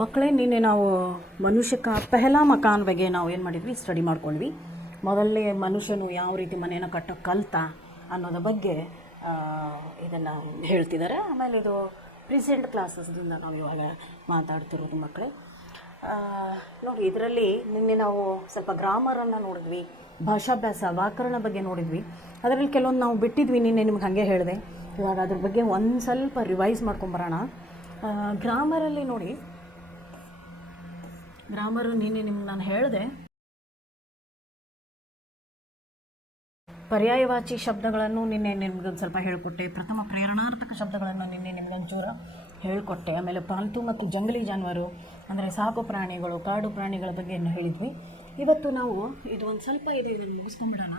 ಮಕ್ಕಳೇ, ನಿನ್ನೆ ನಾವು ಮನುಷ್ಯ ಪೆಹಲಾ ಮಕಾನ್ ಬಗ್ಗೆ ನಾವು ಏನು ಮಾಡಿದ್ವಿ, ಸ್ಟಡಿ ಮಾಡ್ಕೊಂಡ್ವಿ. ಮೊದಲನೇ ಮನುಷ್ಯನು ಯಾವ ರೀತಿ ಮನೆಯನ್ನು ಕಟ್ಟೋಕ್ಕೆ ಕಲ್ತ ಅನ್ನೋದ್ರ ಬಗ್ಗೆ ಇದನ್ನು ಹೇಳ್ತಿದ್ದಾರೆ. ಆಮೇಲೆ ಇದು ಪ್ರೀಸೆಂಟ್ ಕ್ಲಾಸಸ್ದಿಂದ ನಾವು ಇವಾಗ ಮಾತಾಡ್ತಿರೋದು ಮಕ್ಕಳೇ. ನೋಡಿ, ಇದರಲ್ಲಿ ನಿನ್ನೆ ನಾವು ಸ್ವಲ್ಪ ಗ್ರಾಮರನ್ನು ನೋಡಿದ್ವಿ, ಭಾಷಾಭ್ಯಾಸ, ವ್ಯಾಕರಣ ಬಗ್ಗೆ ನೋಡಿದ್ವಿ. ಅದರಲ್ಲಿ ಕೆಲವೊಂದು ನಾವು ಬಿಟ್ಟಿದ್ವಿ, ನಿನ್ನೆ ನಿಮ್ಗೆ ಹಾಗೆ ಹೇಳಿದೆ. ಇವಾಗ ಅದ್ರ ಬಗ್ಗೆ ಒಂದು ಸ್ವಲ್ಪ ರಿವೈಸ್ ಮಾಡ್ಕೊಂಬರೋಣ. ಗ್ರಾಮರಲ್ಲಿ ನೋಡಿ, ಗ್ರಾಮರು ನಿನ್ನೆ ನಿಮ್ಗೆ ನಾನು ಹೇಳಿದೆ, ಪರ್ಯಾಯವಾಚಿ ಶಬ್ದಗಳನ್ನು ನಿನ್ನೆ ನಿಮ್ಗೊಂದು ಸ್ವಲ್ಪ ಹೇಳಿಕೊಟ್ಟೆ. ಪ್ರಥಮ ಪ್ರೇರಣಾರ್ಥಕ ಶಬ್ದಗಳನ್ನು ನಿನ್ನೆ ನಿಮ್ಗೊಂಚೂರು ಹೇಳಿಕೊಟ್ಟೆ. ಆಮೇಲೆ ಪಾಲ್ತು ಮತ್ತು ಜಂಗಲಿ ಜಾನುವಾರು ಅಂದರೆ ಸಾಕು ಪ್ರಾಣಿಗಳು, ಕಾಡು ಪ್ರಾಣಿಗಳ ಬಗ್ಗೆ ಹೇಳಿದ್ವಿ. ಇವತ್ತು ನಾವು ಇದು ಒಂದು ಸ್ವಲ್ಪ ಇದೆ, ಇದನ್ನು ಮುಗಿಸ್ಕೊಂಡ್ಬಿಡೋಣ.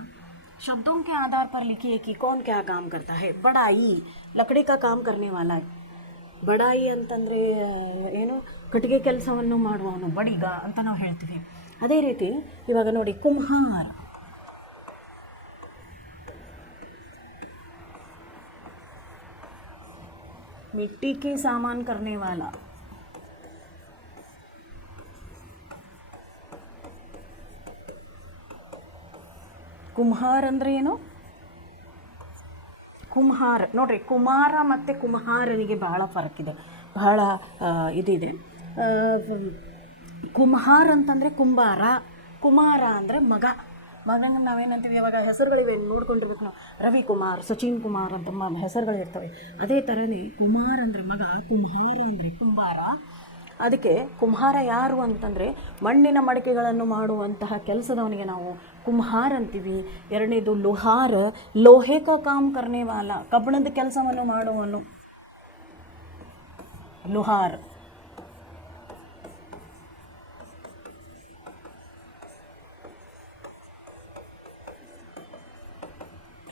शब्दों के आधार पर लिखिए कि कौन क्या काम करता है. बड़ाई लकड़ी का काम करने वाला है. ಬಡಾಯಿ ಅಂತಂದರೆ ಏನು, ಕಟ್ಟಿಗೆ ಕೆಲಸವನ್ನು ಮಾಡುವವನು ಬಡಿಗ ಅಂತ ನಾವು ಹೇಳ್ತೀವಿ. ಅದೇ ರೀತಿ ಇವಾಗ ನೋಡಿ, ಕುಂಹಾರ್, मिट्टी के सामान करने वाला. ಕುಂಹಾರ್ ಅಂದರೆ ಏನು? ಕುಂಹಾರ್ ನೋಡ್ರಿ, ಕುಮಾರ ಮತ್ತು ಕುಂಹಾರನಿಗೆ ಬಹಳ ಫರಕ್ಕಿದೆ, ಬಹಳ ಇದಿದೆ. ಕುಂಹಾರ್ ಅಂತಂದರೆ ಕುಂಬಾರ, ಕುಮಾರ ಅಂದರೆ ಮಗ. ಮಗನ ನಾವೇನಂತೀವಿ, ಇವಾಗ ಹೆಸರುಗಳಿವೆ ನೋಡ್ಕೊಂಡಿರ್ಬೇಕು ನಾವು, ರವಿಕುಮಾರ್, ಸಚಿನ್ ಕುಮಾರ್ ಅಂತ ಹೆಸರುಗಳಿರ್ತವೆ. ಅದೇ ಥರನೇ ಕುಮಾರ್ ಅಂದರೆ ಮಗ, ಕುಂಹಾರ ಅಂದರೆ ಕುಂಬಾರ. ಅದಕ್ಕೆ ಕುಂಹಾರ ಯಾರು ಅಂತಂದರೆ ಮಣ್ಣಿನ ಮಡಿಕೆಗಳನ್ನು ಮಾಡುವಂತಹ ಕೆಲಸದವನಿಗೆ ನಾವು ಕುಂಹಾರ್ ಅಂತೀವಿ. ಎರಡನೇದು ಲೋಹಾರ್, ಲೋಹೆ ಕೋ ಕಾಮ್ ಕರ್ನೆ ವಾಲ, ಕಬ್ಬಿಣದ ಕೆಲಸವನ್ನು ಮಾಡುವವನು ಲೋಹಾರ್.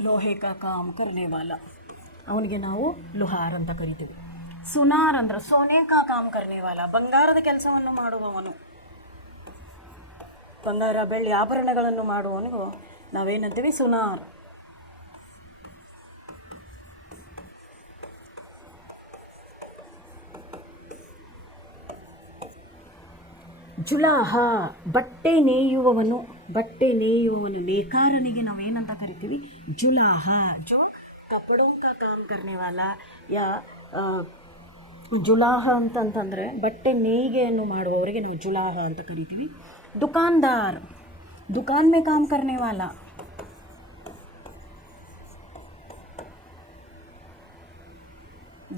ಲೋಹೆ ಕಾ ಕಾಮ್ ಕರ್ನೆ ವಾಲ, ಅವನಿಗೆ ನಾವು ಲೋಹಾರ್ ಅಂತ ಕರಿತೀವಿ. ಸುನಾರ್ ಅಂದ್ರೆ ಸೋನೆ ಕಾ ಕಾಮ್ ಕರ್ನೆ ವಾಲ, ಬಂಗಾರದ ಕೆಲಸವನ್ನು ಮಾಡುವವನು, ಬಂಗಾರ ಬೆಳ್ಳಿ ಆಭರಣಗಳನ್ನು ಮಾಡುವವನಿಗೂ ನಾವೇನಂತೀವಿ, ಸುನಾರ್. ಜುಲಾಹ ಬಟ್ಟೆ ನೇಯುವವನು, ಬಟ್ಟೆ ನೇಯುವವನು, ನೇಕಾರನಿಗೆ ನಾವೇನಂತ ಕರಿತೀವಿ, ಜುಲಾಹ. ಜೋ ಕಪಡೋं का काम करने वाला ಯಾ ಜುಲಾಹ ಅಂತಂತಂದರೆ ಬಟ್ಟೆ ನೇಯ್ಗೆಯನ್ನು ಮಾಡುವವರಿಗೆ ನಾವು ಜುಲಾಹ ಅಂತ ಕರಿತೀವಿ. ದುಕಾನ್ದಾರ್, ದುಕಾನ್ ಮೇ ಕಾಮ್ ಕರ್ನೆ ವಾಲ,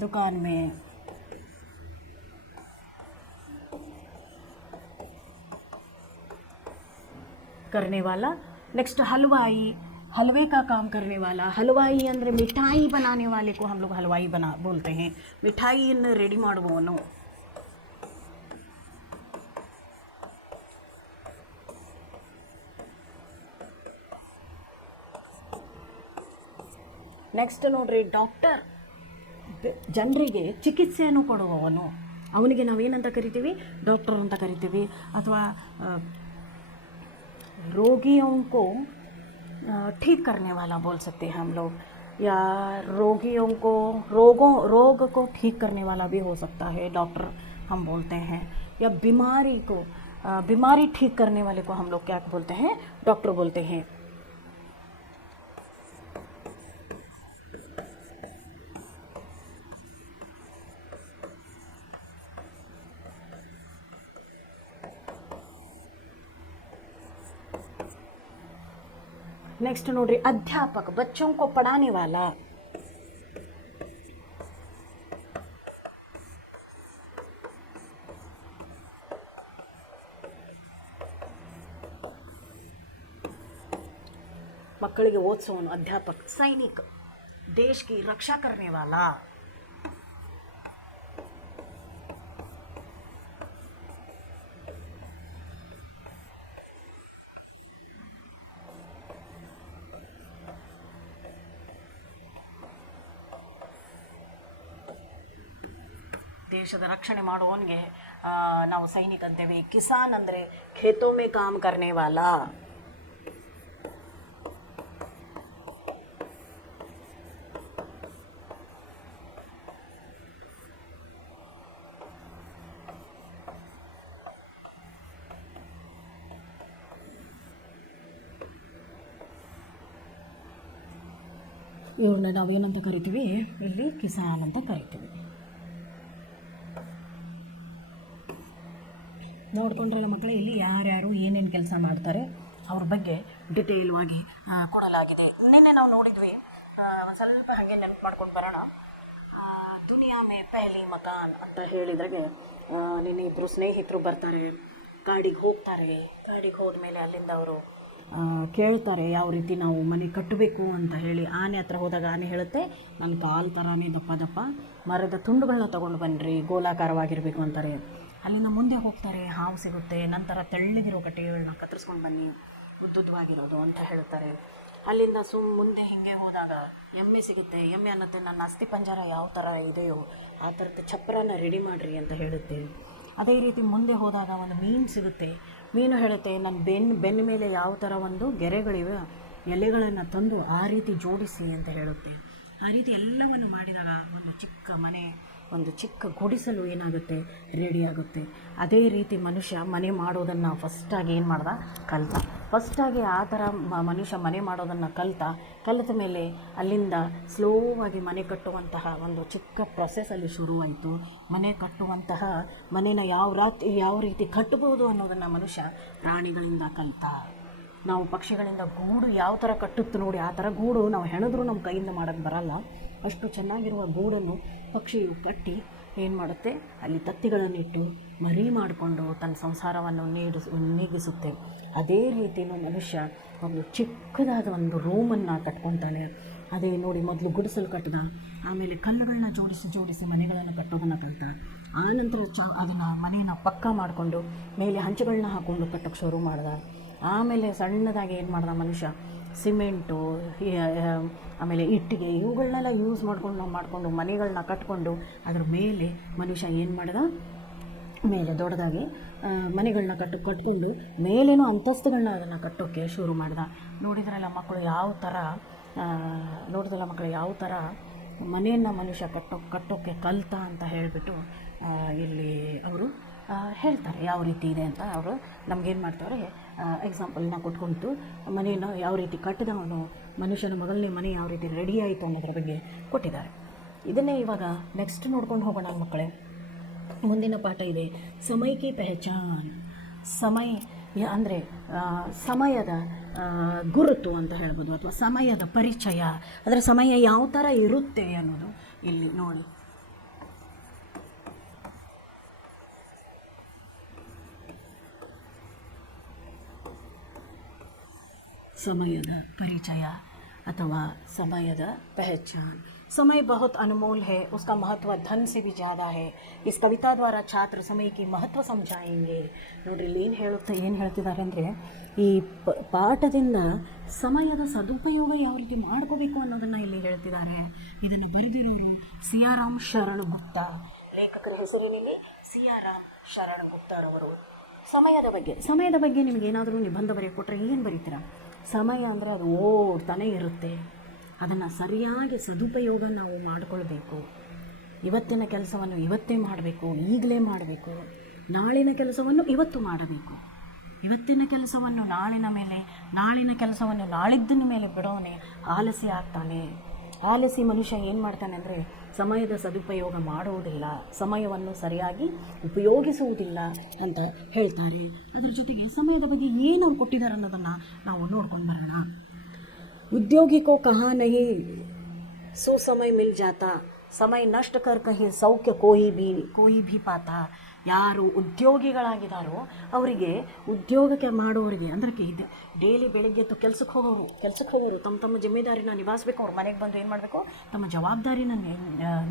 ದುಕಾನ್ ಮೇ. करने वाला. नेक्स्ट हलवाई, हलवे का काम करने वाला. हलवाई ಅಂದರೆ मिठाई बनाने वाले को हम लोग हलवाई बना बोलते हैं. मिठाईಯನ್ನು ರೆಡಿ ಮಾಡುವವನು. ನೆಕ್ಸ್ಟ್ ನೋಡ್ರಿ, ಡಾಕ್ಟರ್, ಜನರಿಗೆ ಚಿಕಿತ್ಸೆಯನ್ನು ಕೊಡುವವನು, ಅವನಿಗೆ ನಾವೇನಂತ ಕರಿತೀವಿ, ಡಾಕ್ಟರ್ ಅಂತ ಕರಿತೀವಿ. ಅಥವಾ रोगियों को ठीक करने वाला बोल सकते हैं हम लोग, या रोगियों को रोग को ठीक करने वाला भी हो सकता है, डॉक्टर हम बोलते हैं. या बीमारी को, बीमारी ठीक करने वाले को हम लोग क्या बोलते हैं, डॉक्टर बोलते हैं. नेक्स्ट नोड्री, अध्यापक, बच्चों को पढ़ाने वाला. ಮಕ್ಕಳಿಗೆ ಓದಿಸೋನು ಅಧ್ಯಾಪक. सैनिक, देश की रक्षा करने वाला. ದೇಶದ ರಕ್ಷಣೆ ಮಾಡುವವನಿಗೆ ನಾವು ಸೈನಿಕ ಅಂತೇವೆ. ಕಿಸಾನ್ ಅಂದರೆ ಖೇತೋ ಮೇ ಕಾಮ್ ಕರ್ನೆ ವಾಲ. ಇವ್ರನ್ನ ನಾವೇನಂತ ಕರಿತೀವಿ, ಇಲ್ಲಿ ಕಿಸಾನ್ ಅಂತ ಕರಿತೀವಿ. ನೋಡ್ಕೊಂಡ್ರಲ್ಲ ಮಕ್ಕಳೇ, ಇಲ್ಲಿ ಯಾರ್ಯಾರು ಏನೇನು ಕೆಲಸ ಮಾಡ್ತಾರೆ ಅವ್ರ ಬಗ್ಗೆ ಡಿಟೇಲ್ವಾಗಿ ಕೊಡಲಾಗಿದೆ. ನಿನ್ನೆ ನಾವು ನೋಡಿದ್ವಿ, ಒಂದು ಸ್ವಲ್ಪ ಹಾಗೆ ನೆನಪು ಮಾಡ್ಕೊಂಡು ಬರೋಣ. ದುನಿಯಾ ಮೇ ಪಹಲಿ ಮಕಾನ್ ಅಂತ ಹೇಳಿದ್ರಾಗೆ ನಿನ್ನೆ ಇಬ್ಬರು ಸ್ನೇಹಿತರು ಬರ್ತಾರೆ, ಕಾಡಿಗೆ ಹೋಗ್ತಾರೆ. ಕಾಡಿಗೆ ಹೋದ್ಮೇಲೆ ಅಲ್ಲಿಂದ ಅವರು ಕೇಳ್ತಾರೆ ಯಾವ ರೀತಿ ನಾವು ಮನೆ ಕಟ್ಟಬೇಕು ಅಂತ ಹೇಳಿ. ಆನೆ ಹತ್ರ ಹೋದಾಗ ಆನೆ ಹೇಳುತ್ತೆ, ನನ್ನ ಕಾಲು ಥರನೇ ದಪ್ಪ ದಪ್ಪ ಮರದ ತುಂಡುಗಳನ್ನ ತೊಗೊಂಡು ಬನ್ನಿರಿ, ಗೋಲಾಕಾರವಾಗಿರಬೇಕು ಅಂತಾರೆ. ಅಲ್ಲಿಂದ ಮುಂದೆ ಹೋಗ್ತಾರೆ, ಹಾವು ಸಿಗುತ್ತೆ. ನಂತರ ತೆಳ್ಳಗಿರೋ ಕಟ್ಟಿಗೆಗಳನ್ನ ಕತ್ತರಿಸ್ಕೊಂಡು ಬನ್ನಿ, ಉದ್ದುದ್ದವಾಗಿರೋದು ಅಂತ ಹೇಳ್ತಾರೆ. ಅಲ್ಲಿಂದ ಮುಂದೆ ಹಿಂಗೆ ಹೋದಾಗ ಎಮ್ಮೆ ಸಿಗುತ್ತೆ. ಎಮ್ಮೆ ಅನ್ನತ್ತೆ, ನನ್ನ ಅಸ್ಥಿ ಪಂಜರ ಯಾವ ಥರ ಇದೆಯೋ ಆ ಥರದ್ದು ಚಪ್ಪರನ ರೆಡಿ ಮಾಡಿರಿ ಅಂತ ಹೇಳುತ್ತೆ. ಅದೇ ರೀತಿ ಮುಂದೆ ಹೋದಾಗ ಒಂದು ಮೀನು ಸಿಗುತ್ತೆ. ಮೀನು ಹೇಳುತ್ತೆ, ನನ್ನ ಬೆನ್ನ ಮೇಲೆ ಯಾವ ಥರ ಒಂದು ಗೆರೆಗಳಿವೆ, ಎಲೆಗಳನ್ನು ತಂದು ಆ ರೀತಿ ಜೋಡಿಸಿ ಅಂತ ಹೇಳುತ್ತೆ. ಆ ರೀತಿ ಎಲ್ಲವನ್ನು ಮಾಡಿದಾಗ ಒಂದು ಚಿಕ್ಕ ಮನೆ, ಒಂದು ಚಿಕ್ಕ ಗುಡಿಸಲು ಏನಾಗುತ್ತೆ, ರೆಡಿ ಆಗುತ್ತೆ. ಅದೇ ರೀತಿ ಮನುಷ್ಯ ಮನೆ ಮಾಡೋದನ್ನು ಫಸ್ಟಾಗಿ ಏನು ಮಾಡ್ದ, ಕಲಿತ. ಫಸ್ಟಾಗಿ ಆ ಥರ ಮನುಷ್ಯ ಮನೆ ಮಾಡೋದನ್ನು ಕಲಿತ ಮೇಲೆ ಅಲ್ಲಿಂದ ಸ್ಲೋವಾಗಿ ಮನೆ ಕಟ್ಟುವಂತಹ ಒಂದು ಚಿಕ್ಕ ಪ್ರೊಸೆಸ್ ಅಲ್ಲಿ ಶುರುವಾಯಿತು. ಮನೆ ಕಟ್ಟುವಂತಹ ಮನೇನ ಯಾವ ರೀತಿ ಕಟ್ಟಬಹುದು ಅನ್ನೋದನ್ನು ಮನುಷ್ಯ ಪ್ರಾಣಿಗಳಿಂದ ಕಲಿತ. ನಾವು ಪಕ್ಷಿಗಳಿಂದ ಗೂಡು ಯಾವ ಥರ ಕಟ್ಟುತ್ತೆ ನೋಡಿ, ಆ ಥರ ಗೂಡು ನಾವು ಹೆಣೆದ್ರೂ ನಮ್ಮ ಕೈಯಿಂದ ಮಾಡೋಕ್ಕೆ ಬರಲ್ಲ. ಅಷ್ಟು ಚೆನ್ನಾಗಿರುವ ಗೂಡನ್ನು ಪಕ್ಷಿಯು ಕಟ್ಟಿ ಏನು ಮಾಡುತ್ತೆ, ಅಲ್ಲಿ ತತ್ತಿಗಳನ್ನಿಟ್ಟು ಮರಿ ಮಾಡಿಕೊಂಡು ತನ್ನ ಸಂಸಾರವನ್ನು ನೀಗಿಸುತ್ತೆ. ಅದೇ ರೀತಿಯೂ ಮನುಷ್ಯ ಒಂದು ಚಿಕ್ಕದಾದ ಒಂದು ರೂಮನ್ನು ಕಟ್ಕೊತಾನೆ. ಅದೇ ನೋಡಿ, ಮೊದಲು ಗುಡಿಸಲು ಕಟ್ಟಿದ, ಆಮೇಲೆ ಕಲ್ಲುಗಳನ್ನ ಜೋಡಿಸಿ ಮನೆಗಳನ್ನು ಕಟ್ಟೋದನ್ನು ಕಲಿತ. ಆನಂತರ ಅದನ್ನು ಮನೆಯನ್ನು ಪಕ್ಕ ಮಾಡಿಕೊಂಡು ಮೇಲೆ ಹಂಚುಗಳನ್ನ ಹಾಕ್ಕೊಂಡು ಕಟ್ಟೋಕ್ಕೆ ಶುರು ಮಾಡ್ದ. ಆಮೇಲೆ ಸಣ್ಣದಾಗಿ ಏನು ಮಾಡ್ದ ಮನುಷ್ಯ, ಸಿಮೆಂಟು, ಆಮೇಲೆ ಇಟ್ಟಿಗೆ, ಇವುಗಳನ್ನೆಲ್ಲ ಯೂಸ್ ಮಾಡಿಕೊಂಡು ಮನೆಗಳನ್ನ ಕಟ್ಕೊಂಡು ಅದ್ರ ಮೇಲೆ ಮನುಷ್ಯ ಏನು ಮಾಡ್ದ, ಮೇಲೆ ದೊಡ್ಡದಾಗಿ ಮನೆಗಳನ್ನ ಕಟ್ಕೊಂಡು ಮೇಲೇನೋ ಅಂತಸ್ತುಗಳನ್ನ ಅದನ್ನು ಕಟ್ಟೋಕ್ಕೆ ಶುರು ಮಾಡ್ದ. ನೋಡಿದ್ರಲ್ಲ ಮಕ್ಕಳು ಯಾವ ಥರ ಮನೆಯನ್ನು ಮನುಷ್ಯ ಕಟ್ಟೋಕ್ಕೆ ಕಲಿತ ಅಂತ ಹೇಳಿಬಿಟ್ಟು ಇಲ್ಲಿ ಅವರು ಹೇಳ್ತಾರೆ ಯಾವ ರೀತಿ ಇದೆ ಅಂತ. ಅವರು ನಮಗೇನು ಮಾಡ್ತಾರೆ, ಎಕ್ಸಾಂಪಲ್ನ ಕೊಟ್ಕೊಂತು ಮನೆಯನ್ನು ಯಾವ ರೀತಿ ಕಟ್ಟಿದವನು, ಮನುಷ್ಯನ ಮೊದಲನೇ ಮನೆ ಯಾವ ರೀತಿ ರೆಡಿ ಆಯಿತು ಅನ್ನೋದ್ರ ಬಗ್ಗೆ ಕೊಟ್ಟಿದ್ದಾರೆ. ಇದನ್ನೇ ಇವಾಗ ನೆಕ್ಸ್ಟ್ ನೋಡ್ಕೊಂಡು ಹೋಗೋಣ ಮಕ್ಕಳೇ. ಮುಂದಿನ ಪಾಠ ಇದೆ ಸಮಯ ಕಿ ಪಹಚಾನ್. ಸಮಯ ಅಂದರೆ ಸಮಯದ ಗುರುತು ಅಂತ ಹೇಳ್ಬೋದು, ಅಥವಾ ಸಮಯದ ಪರಿಚಯ, ಅದರ ಸಮಯ ಯಾವ ಥರ ಇರುತ್ತೆ ಅನ್ನೋದು ಇಲ್ಲಿ ನೋಡಿ. ಸಮಯದ ಪರಿಚಯ ಅಥವಾ ಸಮಯದ पहचान. समय बहुत अनमोल है, उसका महत्व धन से भी ज़्यादा है. इस कविता द्वारा छात्र समय की महत्व समझाएंगे. ನೋಡ್ರಿ ಇಲ್ಲಿ ಏನು ಹೇಳ್ತಿದ್ದಾರೆ ಅಂದರೆ, ಈ ಪಾಠದಿಂದ ಸಮಯದ ಸದುಪಯೋಗ ಯಾವ ರೀತಿ ಮಾಡ್ಕೋಬೇಕು ಅನ್ನೋದನ್ನು ಇಲ್ಲಿ ಹೇಳ್ತಿದ್ದಾರೆ. ಇದನ್ನು ಬರೆದಿರೋರು ಸಿಯಾರಾಮ್ ಶರಣ್ ಗುಪ್ತಾ. ಲೇಖಕರ ಹೆಸರಿನಲ್ಲಿ ಸಿಯಾರಾಮ್ ಶರಣ್ ಗುಪ್ತಾರವರು. ಸಮಯದ ಬಗ್ಗೆ ನಿಮಗೇನಾದರೂ ನಿಬಂಧ ಬರೆಯಕೊಟ್ರೆ ಏನು ಬರೀತೀರಾ? ಸಮಯ ಅಂದರೆ ಅದು ಓಡ್ತಾನೆ ಇರುತ್ತೆ. ಅದನ್ನು ಸರಿಯಾಗಿ ಸದುಪಯೋಗ ನಾವು ಮಾಡಿಕೊಳ್ಬೇಕು. ಇವತ್ತಿನ ಕೆಲಸವನ್ನು ಇವತ್ತೇ ಮಾಡಬೇಕು, ಈಗಲೇ ಮಾಡಬೇಕು. ನಾಳಿನ ಕೆಲಸವನ್ನು ಇವತ್ತು ಮಾಡಬೇಕು. ಇವತ್ತಿನ ಕೆಲಸವನ್ನು ನಾಳಿನ ಕೆಲಸವನ್ನು ನಾಳಿದ್ದನ ಮೇಲೆ ಬಿಡೋನೆ ಆಲಸಿ ಆಗ್ತಾನೆ. ಆಲಸಿ ಮನುಷ್ಯ ಏನು ಮಾಡ್ತಾನೆ ಅಂದರೆ ಸಮಯದ ಸದುಪಯೋಗ ಮಾಡುವುದಿಲ್ಲ, ಸಮಯವನ್ನು ಸರಿಯಾಗಿ ಉಪಯೋಗಿಸುವುದಿಲ್ಲ ಅಂತ ಹೇಳ್ತಾರೆ. ಅದರ ಜೊತೆಗೆ ಸಮಯದ ಬಗ್ಗೆ ಏನು ಅವ್ರು ಕೊಟ್ಟಿದ್ದಾರೆ ಅನ್ನೋದನ್ನು ನಾವು ನೋಡ್ಕೊಂಡು ಬರೋಣ. उद्योगी को कहाँ नहीं सो समय मिल जाता, समय नष्ट कर कहीं सौख्य कोई भी पाता. ಯಾರು ಉದ್ಯೋಗಿಗಳಾಗಿದ್ದಾರೋ ಅವರಿಗೆ, ಉದ್ಯೋಗಕ್ಕೆ ಮಾಡೋರಿಗೆ ಅಂದರೆ ಡೈಲಿ ಬೆಳಗ್ಗೆ ಎದ್ದು ಕೆಲಸಕ್ಕೆ ಹೋಗೋರು ತಮ್ಮ ಜಿಮ್ಮೆದಾರಿನ ನಿಭಾಯಿಸಬೇಕು. ಅವ್ರ ಮನೆಗೆ ಬಂದು ಏನು ಮಾಡಬೇಕು, ತಮ್ಮ ಜವಾಬ್ದಾರಿನ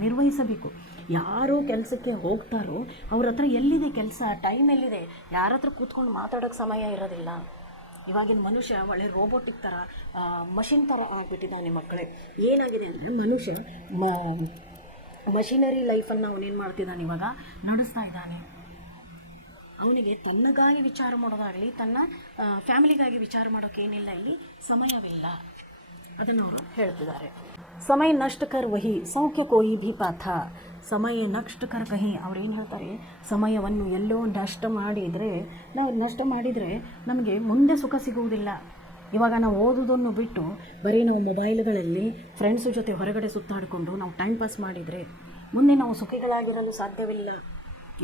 ನಿರ್ವಹಿಸಬೇಕು. ಯಾರು ಕೆಲಸಕ್ಕೆ ಹೋಗ್ತಾರೋ ಅವ್ರ ಹತ್ರ ಎಲ್ಲಿದೆ ಕೆಲಸ, ಟೈಮ್ ಎಲ್ಲಿದೆ, ಯಾರ ಹತ್ರ ಕೂತ್ಕೊಂಡು ಮಾತಾಡೋಕ್ಕೆ ಸಮಯ ಇರೋದಿಲ್ಲ. ಇವಾಗಿನ ಮನುಷ್ಯ ಒಳ್ಳೆ ರೋಬೋಟಿಕ್ ಥರ, ಮಷಿನ್ ಥರ ಆಗಿಬಿಟ್ಟಿದ್ದಾನೆ ಮಕ್ಕಳೇ. ಏನಾಗಿದೆ ಅಂದರೆ ಮನುಷ್ಯ ಮಷಿನರಿ ಲೈಫನ್ನು ಅವನೇನು ಮಾಡ್ತಿದ್ದಾನೆ, ಇವಾಗ ನಡೆಸ್ತಾ ಇದ್ದಾನೆ. ಅವನಿಗೆ ತನ್ನಗಾಗಿ ವಿಚಾರ ಮಾಡೋದಾಗಲಿ, ತನ್ನ ಫ್ಯಾಮಿಲಿಗಾಗಿ ವಿಚಾರ ಮಾಡೋಕ್ಕೇನಿಲ್ಲ, ಇಲ್ಲಿ ಸಮಯವಿಲ್ಲ. ಅದನ್ನು ಅವರು ಹೇಳ್ತಿದ್ದಾರೆ. ಸಮಯ ನಷ್ಟ ಕರ್ ವಹಿ ಸೌಖ್ಯ ಕೋಯಿ ಭೀ ಪಾಥ. ಸಮಯ ನಷ್ಟ ಕರ್ ಕಹಿ, ಅವ್ರು ಏನು ಹೇಳ್ತಾರೆ, ಸಮಯವನ್ನು ಎಲ್ಲೋ ನಷ್ಟ ಮಾಡಿದರೆ ನಮಗೆ ಮುಂದೆ ಸುಖ ಸಿಗುವುದಿಲ್ಲ. ಇವಾಗ ನಾವು ಓದೋದನ್ನು ಬಿಟ್ಟು ಬರೀ ನಾವು ಮೊಬೈಲ್ಗಳಲ್ಲಿ ಫ್ರೆಂಡ್ಸ್ ಜೊತೆ ಹೊರಗಡೆ ಸುತ್ತಾಡಿಕೊಂಡು ನಾವು ಟೈಮ್ ಪಾಸ್ ಮಾಡಿದರೆ ಮುಂದೆ ನಾವು ಸುಖಿಗಳಾಗಿರಲು ಸಾಧ್ಯವಿಲ್ಲ.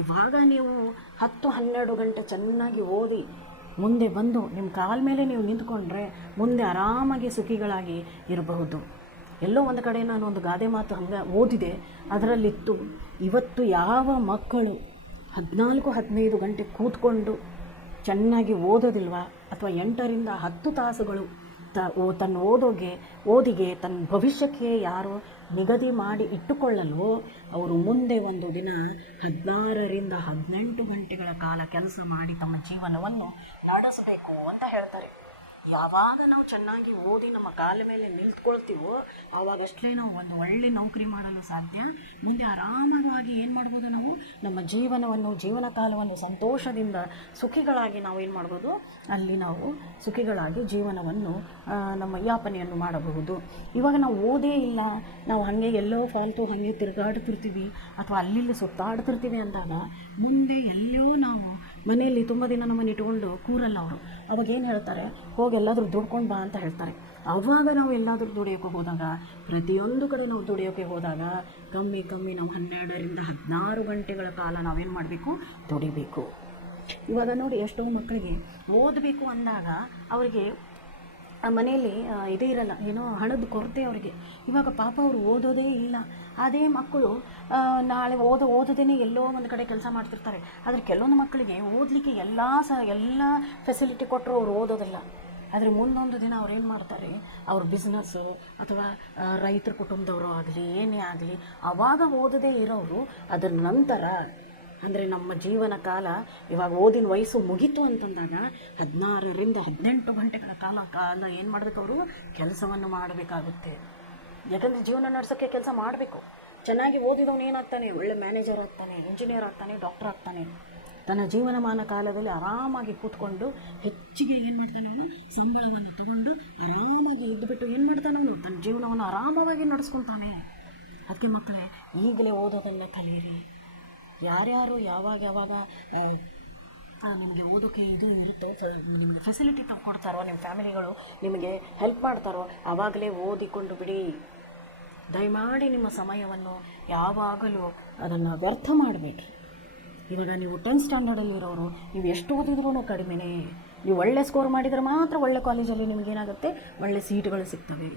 ಇವಾಗ ನೀವು 10-12 ಗಂಟೆ ಚೆನ್ನಾಗಿ ಓದಿ ಮುಂದೆ ಬಂದು ನಿಮ್ಮ ಕಾಲ ಮೇಲೆ ನೀವು ನಿಂತ್ಕೊಂಡ್ರೆ ಮುಂದೆ ಆರಾಮಾಗಿ ಸುಖಿಗಳಾಗಿ ಇರಬಹುದು. ಎಲ್ಲೋ ಒಂದು ಕಡೆ ನಾನು ಒಂದು ಗಾದೆ ಮಾತು ಹಂಗೆ ಓದಿದೆ, ಅದರಲ್ಲಿತ್ತು, ಇವತ್ತು ಯಾವ ಮಕ್ಕಳು 14-15 ಗಂಟೆ ಕೂತ್ಕೊಂಡು ಚೆನ್ನಾಗಿ ಓದೋದಿಲ್ವ, ಅಥವಾ 8ರಿಂದ 10 ತಾಸುಗಳು ತನ್ನ ಓದಿಗೆ ತನ್ನ ಭವಿಷ್ಯಕ್ಕೆ ಯಾರು ನಿಗದಿ ಮಾಡಿ ಇಟ್ಟುಕೊಳ್ಳಲು ಅವರು ಮುಂದೆ ಒಂದು ದಿನ 16ರಿಂದ 18 ಗಂಟೆಗಳ ಕಾಲ ಕೆಲಸ ಮಾಡಿ ತಮ್ಮ ಜೀವನವನ್ನು ನಡೆಸಬೇಕು ಅಂತ ಹೇಳ್ತಾರೆ. ಯಾವಾಗ ನಾವು ಚೆನ್ನಾಗಿ ಓದಿ ನಮ್ಮ ಕಾಲ ಮೇಲೆ ನಿಂತ್ಕೊಳ್ತೀವೋ ಆವಾಗಷ್ಟೇ ನಾವು ಒಂದು ಒಳ್ಳೆ ನೌಕರಿ ಮಾಡಲು ಸಾಧ್ಯ. ಮುಂದೆ ಆರಾಮವಾಗಿ ಏನು ಮಾಡ್ಬೋದು, ನಾವು ನಮ್ಮ ಜೀವನ ಕಾಲವನ್ನು ಸಂತೋಷದಿಂದ ಸುಖಿಗಳಾಗಿ ನಾವು ಏನು ಮಾಡ್ಬೋದು, ಅಲ್ಲಿ ನಾವು ಸುಖಿಗಳಾಗಿ ಜೀವನವನ್ನು ನಮ್ಮ ಯಾಪನೆಯನ್ನು ಮಾಡಬಹುದು. ಇವಾಗ ನಾವು ಓದೇ ಇಲ್ಲ, ನಾವು ಹಾಗೆ ಎಲ್ಲೋ ಫಾಲ್ತು ಹಾಗೆ ತಿರುಗಾಡ್ತಿರ್ತೀವಿ ಅಥವಾ ಅಲ್ಲಿ ಸುತ್ತಾಡ್ತಿರ್ತೀವಿ ಅಂದಾಗ ಮುಂದೆ ಎಲ್ಲೋ ನಾವು ಮನೆಯಲ್ಲಿ ತುಂಬ ದಿನ ನಮ್ಮನ್ನು ಇಟ್ಕೊಂಡು ಕೂರಲ್ಲ ಅವರು. ಅವಾಗ ಏನು ಹೇಳ್ತಾರೆ, ಹೋಗಿ ಎಲ್ಲಾದರೂ ದುಡ್ಕೊಂಡು ಬಾ ಅಂತ ಹೇಳ್ತಾರೆ. ಆವಾಗ ನಾವು ಎಲ್ಲಾದರೂ ದುಡಿಯೋಕ್ಕೆ ಹೋದಾಗ, ಪ್ರತಿಯೊಂದು ಕಡೆ ನಾವು ದುಡಿಯೋಕ್ಕೆ ಹೋದಾಗ ಕಮ್ಮಿ ನಾವು 12ರಿಂದ 16 ಗಂಟೆಗಳ ಕಾಲ ನಾವೇನು ಮಾಡಬೇಕು, ದುಡಿಬೇಕು. ಇವಾಗ ನೋಡಿ, ಎಷ್ಟೋ ಮಕ್ಕಳಿಗೆ ಓದಬೇಕು ಅಂದಾಗ ಅವರಿಗೆ ಮನೆಯಲ್ಲಿ ಇದೇ ಇರಲ್ಲ, ಏನೋ ಹಣದ ಕೊರತೆ ಅವರಿಗೆ. ಇವಾಗ ಪಾಪ ಅವರು ಓದೋದೇ ಇಲ್ಲ. ಅದೇ ಮಕ್ಕಳು ನಾಳೆ ಓದೋದೇನೆ ಎಲ್ಲೋ ಒಂದು ಕಡೆ ಕೆಲಸ ಮಾಡ್ತಿರ್ತಾರೆ. ಆದರೆ ಕೆಲವೊಂದು ಮಕ್ಕಳಿಗೆ ಓದಲಿಕ್ಕೆ ಎಲ್ಲ ಫೆಸಿಲಿಟಿ ಕೊಟ್ಟರು ಅವ್ರು ಓದೋದಿಲ್ಲ. ಆದರೆ ಮುಂದೊಂದು ದಿನ ಅವ್ರು ಏನು ಮಾಡ್ತಾರೆ, ಅವ್ರ ಬಿಸ್ನೆಸ್ಸು ಅಥವಾ ರೈತರ ಕುಟುಂಬದವರು ಆಗಲಿ ಏನೇ ಆಗಲಿ, ಆವಾಗ ಓದದೇ ಇರೋರು ಅದರ ನಂತರ ಅಂದರೆ ನಮ್ಮ ಜೀವನ ಕಾಲ ಇವಾಗ ಓದಿನ ವಯಸ್ಸು ಮುಗೀತು ಅಂತಂದಾಗ 16ರಿಂದ 18 ಗಂಟೆಗಳ ಕಾಲ ಏನು ಮಾಡಬೇಕು, ಅವರು ಕೆಲಸವನ್ನು ಮಾಡಬೇಕಾಗುತ್ತೆ. ಯಾಕಂದರೆ ಜೀವನ ನಡೆಸೋಕ್ಕೆ ಕೆಲಸ ಮಾಡಬೇಕು. ಚೆನ್ನಾಗಿ ಓದಿದವನು ಏನಾಗ್ತಾನೆ, ಒಳ್ಳೆ ಮ್ಯಾನೇಜರ್ ಆಗ್ತಾನೆ, ಇಂಜಿನಿಯರ್ ಆಗ್ತಾನೆ, ಡಾಕ್ಟರ್ ಆಗ್ತಾನೆ. ತನ್ನ ಜೀವನಮಾನ ಕಾಲದಲ್ಲಿ ಆರಾಮಾಗಿ ಕೂತ್ಕೊಂಡು ಹೆಚ್ಚಿಗೆ ಏನು ಮಾಡ್ತಾನೆ, ಅವನು ಸಂಬಳವನ್ನು ತಗೊಂಡು ಆರಾಮಾಗಿ ಇದ್ದುಬಿಟ್ಟು ಏನು ಮಾಡ್ತಾನೆ, ಅವನು ತನ್ನ ಜೀವನವನ್ನು ಆರಾಮವಾಗಿ ನಡೆಸ್ಕೊತಾನೆ. ಅದಕ್ಕೆ ಮಕ್ಕಳೇ, ಈಗಲೇ ಓದೋದನ್ನು ಕಲೀರಿ. ಯಾರ್ಯಾರು ಯಾವಾಗ ನಿಮಗೆ ಓದೋಕ್ಕೆ ಇದು ಇರುತ್ತೋ, ನಿಮಗೆ ಫೆಸಿಲಿಟಿ ಕೊಡ್ತಾರೋ, ನಿಮ್ಮ ಫ್ಯಾಮಿಲಿಗಳು ನಿಮಗೆ ಹೆಲ್ಪ್ ಮಾಡ್ತಾರೋ ಆವಾಗಲೇ ಓದಿಕೊಂಡು ಬಿಡಿ. ದಯಮಾಡಿ ನಿಮ್ಮ ಸಮಯವನ್ನು ಯಾವಾಗಲೂ ಅದನ್ನು ವ್ಯರ್ಥ ಮಾಡಬೇಡ್ರಿ. ಇವಾಗ ನೀವು 10th ಸ್ಟ್ಯಾಂಡರ್ಡಲ್ಲಿರೋರು, ನೀವು ಎಷ್ಟು ಓದಿದ್ರೂ ಕಡಿಮೆನೇ. ನೀವು ಒಳ್ಳೆ ಸ್ಕೋರ್ ಮಾಡಿದರೆ ಮಾತ್ರ ಒಳ್ಳೆ ಕಾಲೇಜಲ್ಲಿ ನಿಮಗೇನಾಗುತ್ತೆ, ಒಳ್ಳೆ ಸೀಟ್ಗಳು ಸಿಗ್ತವೆ.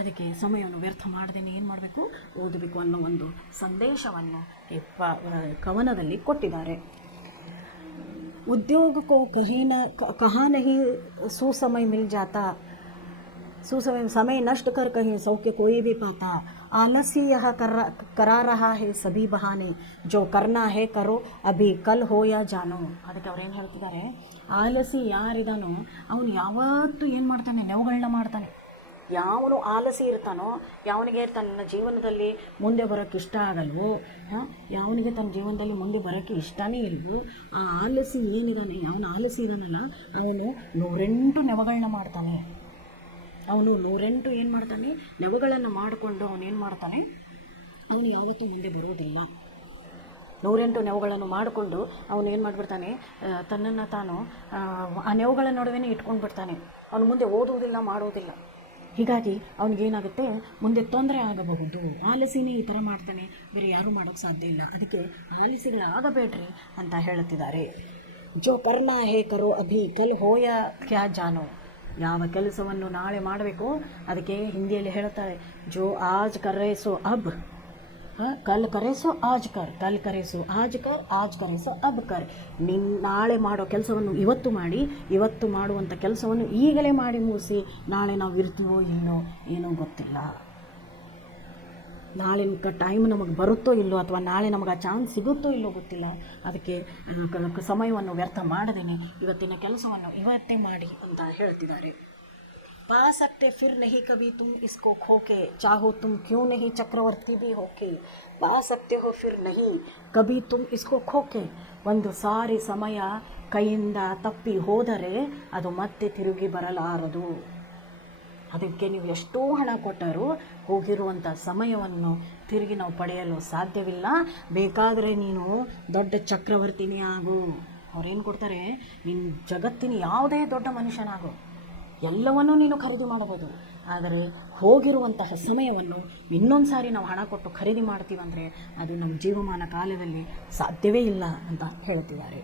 ಅದಕ್ಕೆ ಸಮಯವನ್ನು ವ್ಯರ್ಥ ಮಾಡದೇನೆ ಏನು ಮಾಡಬೇಕು, ಓದಬೇಕು ಅನ್ನೋ ಒಂದು ಸಂದೇಶವನ್ನು ಈ ಕವನದಲ್ಲಿ ಕೊಟ್ಟಿದ್ದಾರೆ. ಉದ್ಯೋಗ ಕೋ ಕಹಾ ನಹಿ ಸುಸಮಯ ಮಿಲ್ ಜಾತಾ, समय नष्ट कर कहीं सौख्य कोई भी पाता, आलसी यह करा रहा है सभी बहाने, जो करना है करो अभी कल हो या जानो. ಅದಕ್ಕೆ ಅವ್ರು ಏನು ಹೇಳ್ತಿದ್ದಾರೆ, ಆಲಸಿ ಯಾರಿದಾನೋ ಅವನು ಯಾವತ್ತೂ ಏನು ಮಾಡ್ತಾನೆ, ನೆವಗಳನ್ನ ಮಾಡ್ತಾನೆ. ಯಾವನು ಆಲಸಿ ಇರ್ತಾನೋ, ಯಾವನಿಗೆ ತನ್ನ ಜೀವನದಲ್ಲಿ ಮುಂದೆ ಬರೋಕ್ಕೆ ಇಷ್ಟ ಆಗಲ್ವೋ, ಯಾವನಿಗೆ ತನ್ನ ಜೀವನದಲ್ಲಿ ಮುಂದೆ ಬರೋಕ್ಕೆ ಇಷ್ಟನೇ ಇಲ್ವೋ, ಆ ಆಲಸಿ ಏನಿದ್ದಾನೆ, ಅವನು ಆಲಸಿ ಇದ್ದಾನಲ್ಲ, ಅವನು 108 ನೆವಗಳನ್ನ ಮಾಡ್ತಾನೆ. ಅವನು 108 ಏನು ಮಾಡ್ತಾನೆ, ನೆವಗಳನ್ನು ಮಾಡಿಕೊಂಡು ಅವನೇನು ಮಾಡ್ತಾನೆ, ಅವನು ಯಾವತ್ತೂ ಮುಂದೆ ಬರೋದಿಲ್ಲ. 108 ನೆವಗಳನ್ನು ಮಾಡಿಕೊಂಡು ಅವನು ಏನು ಮಾಡಿಬಿಡ್ತಾನೆ, ತನ್ನನ್ನು ತಾನು ಆ ನೆವಗಳ ನಡುವೆ ಇಟ್ಕೊಂಡು ಬಿಡ್ತಾನೆ. ಅವನು ಮುಂದೆ ಓದುವುದಿಲ್ಲ, ಮಾಡೋದಿಲ್ಲ. ಹೀಗಾಗಿ ಅವನಿಗೇನಾಗುತ್ತೆ, ಮುಂದೆ ತೊಂದರೆ ಆಗಬಹುದು. ಆಲಸಿನೇ ಈ ಥರ ಮಾಡ್ತಾನೆ, ಬೇರೆ ಯಾರೂ ಮಾಡೋಕ್ಕೆ ಸಾಧ್ಯ ಇಲ್ಲ. ಅದಕ್ಕೆ ಆಲಸಿಗಳಾಗಬೇಡ್ರಿ ಅಂತ ಹೇಳುತ್ತಿದ್ದಾರೆ. ಜೋ ಕರ್ನಾ ಹೇ ಕರೋ ಅಭಿ ಕಲ್ ಹೋಯಾ ಕ್ಯಾ ಜಾನೋ. ಯಾವ ಕೆಲಸವನ್ನು ನಾಳೆ ಮಾಡಬೇಕು ಅದಕ್ಕೆ ಹಿಂದಿಯಲ್ಲಿ ಹೇಳ್ತಾರೆ, ಜೋ ಆಜ್ ಕರೆ ಸೋ ಅಬ್ ಕಲ್ ಕರೆ ಸೋ ಆಜ್ ಕರ್, ಕಲ್ ಕರೆ ಸೋ ಆಜ್ ಕರ್, ಆಜ್ ಕರೆ ಸೋ ಅಬ್ ಕರ್. ನಾಳೆ ಮಾಡೋ ಕೆಲಸವನ್ನು ಇವತ್ತು ಮಾಡಿ, ಇವತ್ತು ಮಾಡುವಂಥ ಕೆಲಸವನ್ನು ಈಗಲೇ ಮಾಡಿ ಮುಗಿಸಿ. ನಾಳೆ ನಾವು ಇರ್ತೀವೋ ಇಲ್ಲೋ ಏನೋ ಗೊತ್ತಿಲ್ಲ. ನಾಳೆ ಟೈಮ್ ನಮಗೆ ಬರುತ್ತೋ ಇಲ್ಲೋ, ಅಥವಾ ನಾಳೆ ನಮಗೆ ಆ ಚಾನ್ಸ್ ಸಿಗುತ್ತೋ ಇಲ್ಲೋ ಗೊತ್ತಿಲ್ಲ. ಅದಕ್ಕೆ ಸಮಯವನ್ನು ವ್ಯರ್ಥ ಮಾಡದೇನೆ ಇವತ್ತಿನ ಕೆಲಸವನ್ನು ಇವತ್ತೇ ಮಾಡಿ ಅಂತ ಹೇಳ್ತಿದ್ದಾರೆ. पा सकते फिर नहीं कभी तुम इसको खोके, चाहो तुम क्यों नहीं चक्रवर्ती भी होके. पा सकते हो फिर नहीं कभी तुम इसको खोके. ಒಂದು ಸಾರಿ ಸಮಯ ಕೈಯಿಂದ ತಪ್ಪಿ ಹೋದರೆ ಅದು ಮತ್ತೆ ತಿರುಗಿ ಬರಲಾರದು. ಅದಕ್ಕೆ ನೀವು ಎಷ್ಟೋ ಹಣ ಕೊಟ್ಟರೂ ಹೋಗಿರುವಂಥ ಸಮಯವನ್ನು ತಿರುಗಿ ನಾವು ಪಡೆಯಲು ಸಾಧ್ಯವಿಲ್ಲ. ಬೇಕಾದರೆ ನೀನು ದೊಡ್ಡ ಚಕ್ರವರ್ತಿನೇ ಆಗು. ಅವ್ರೇನು ಕೊಡ್ತಾರೆ, ನಿನ್ನ ಜಗತ್ತಿನ ಯಾವುದೇ ದೊಡ್ಡ ಮನುಷ್ಯನಾಗು, ಎಲ್ಲವನ್ನೂ ನೀನು ಖರೀದಿ ಮಾಡಬಹುದು. ಆದರೆ ಹೋಗಿರುವಂತಹ ಸಮಯವನ್ನು ಇನ್ನೊಂದು ಸಾರಿ ನಾವು ಹಣ ಕೊಟ್ಟು ಖರೀದಿ ಮಾಡ್ತೀವಂದರೆ ಅದು ನಮ್ಮ ಜೀವಮಾನ ಕಾಲದಲ್ಲಿ ಸಾಧ್ಯವೇ ಇಲ್ಲ ಅಂತ ಹೇಳ್ತಿದ್ದಾರೆ.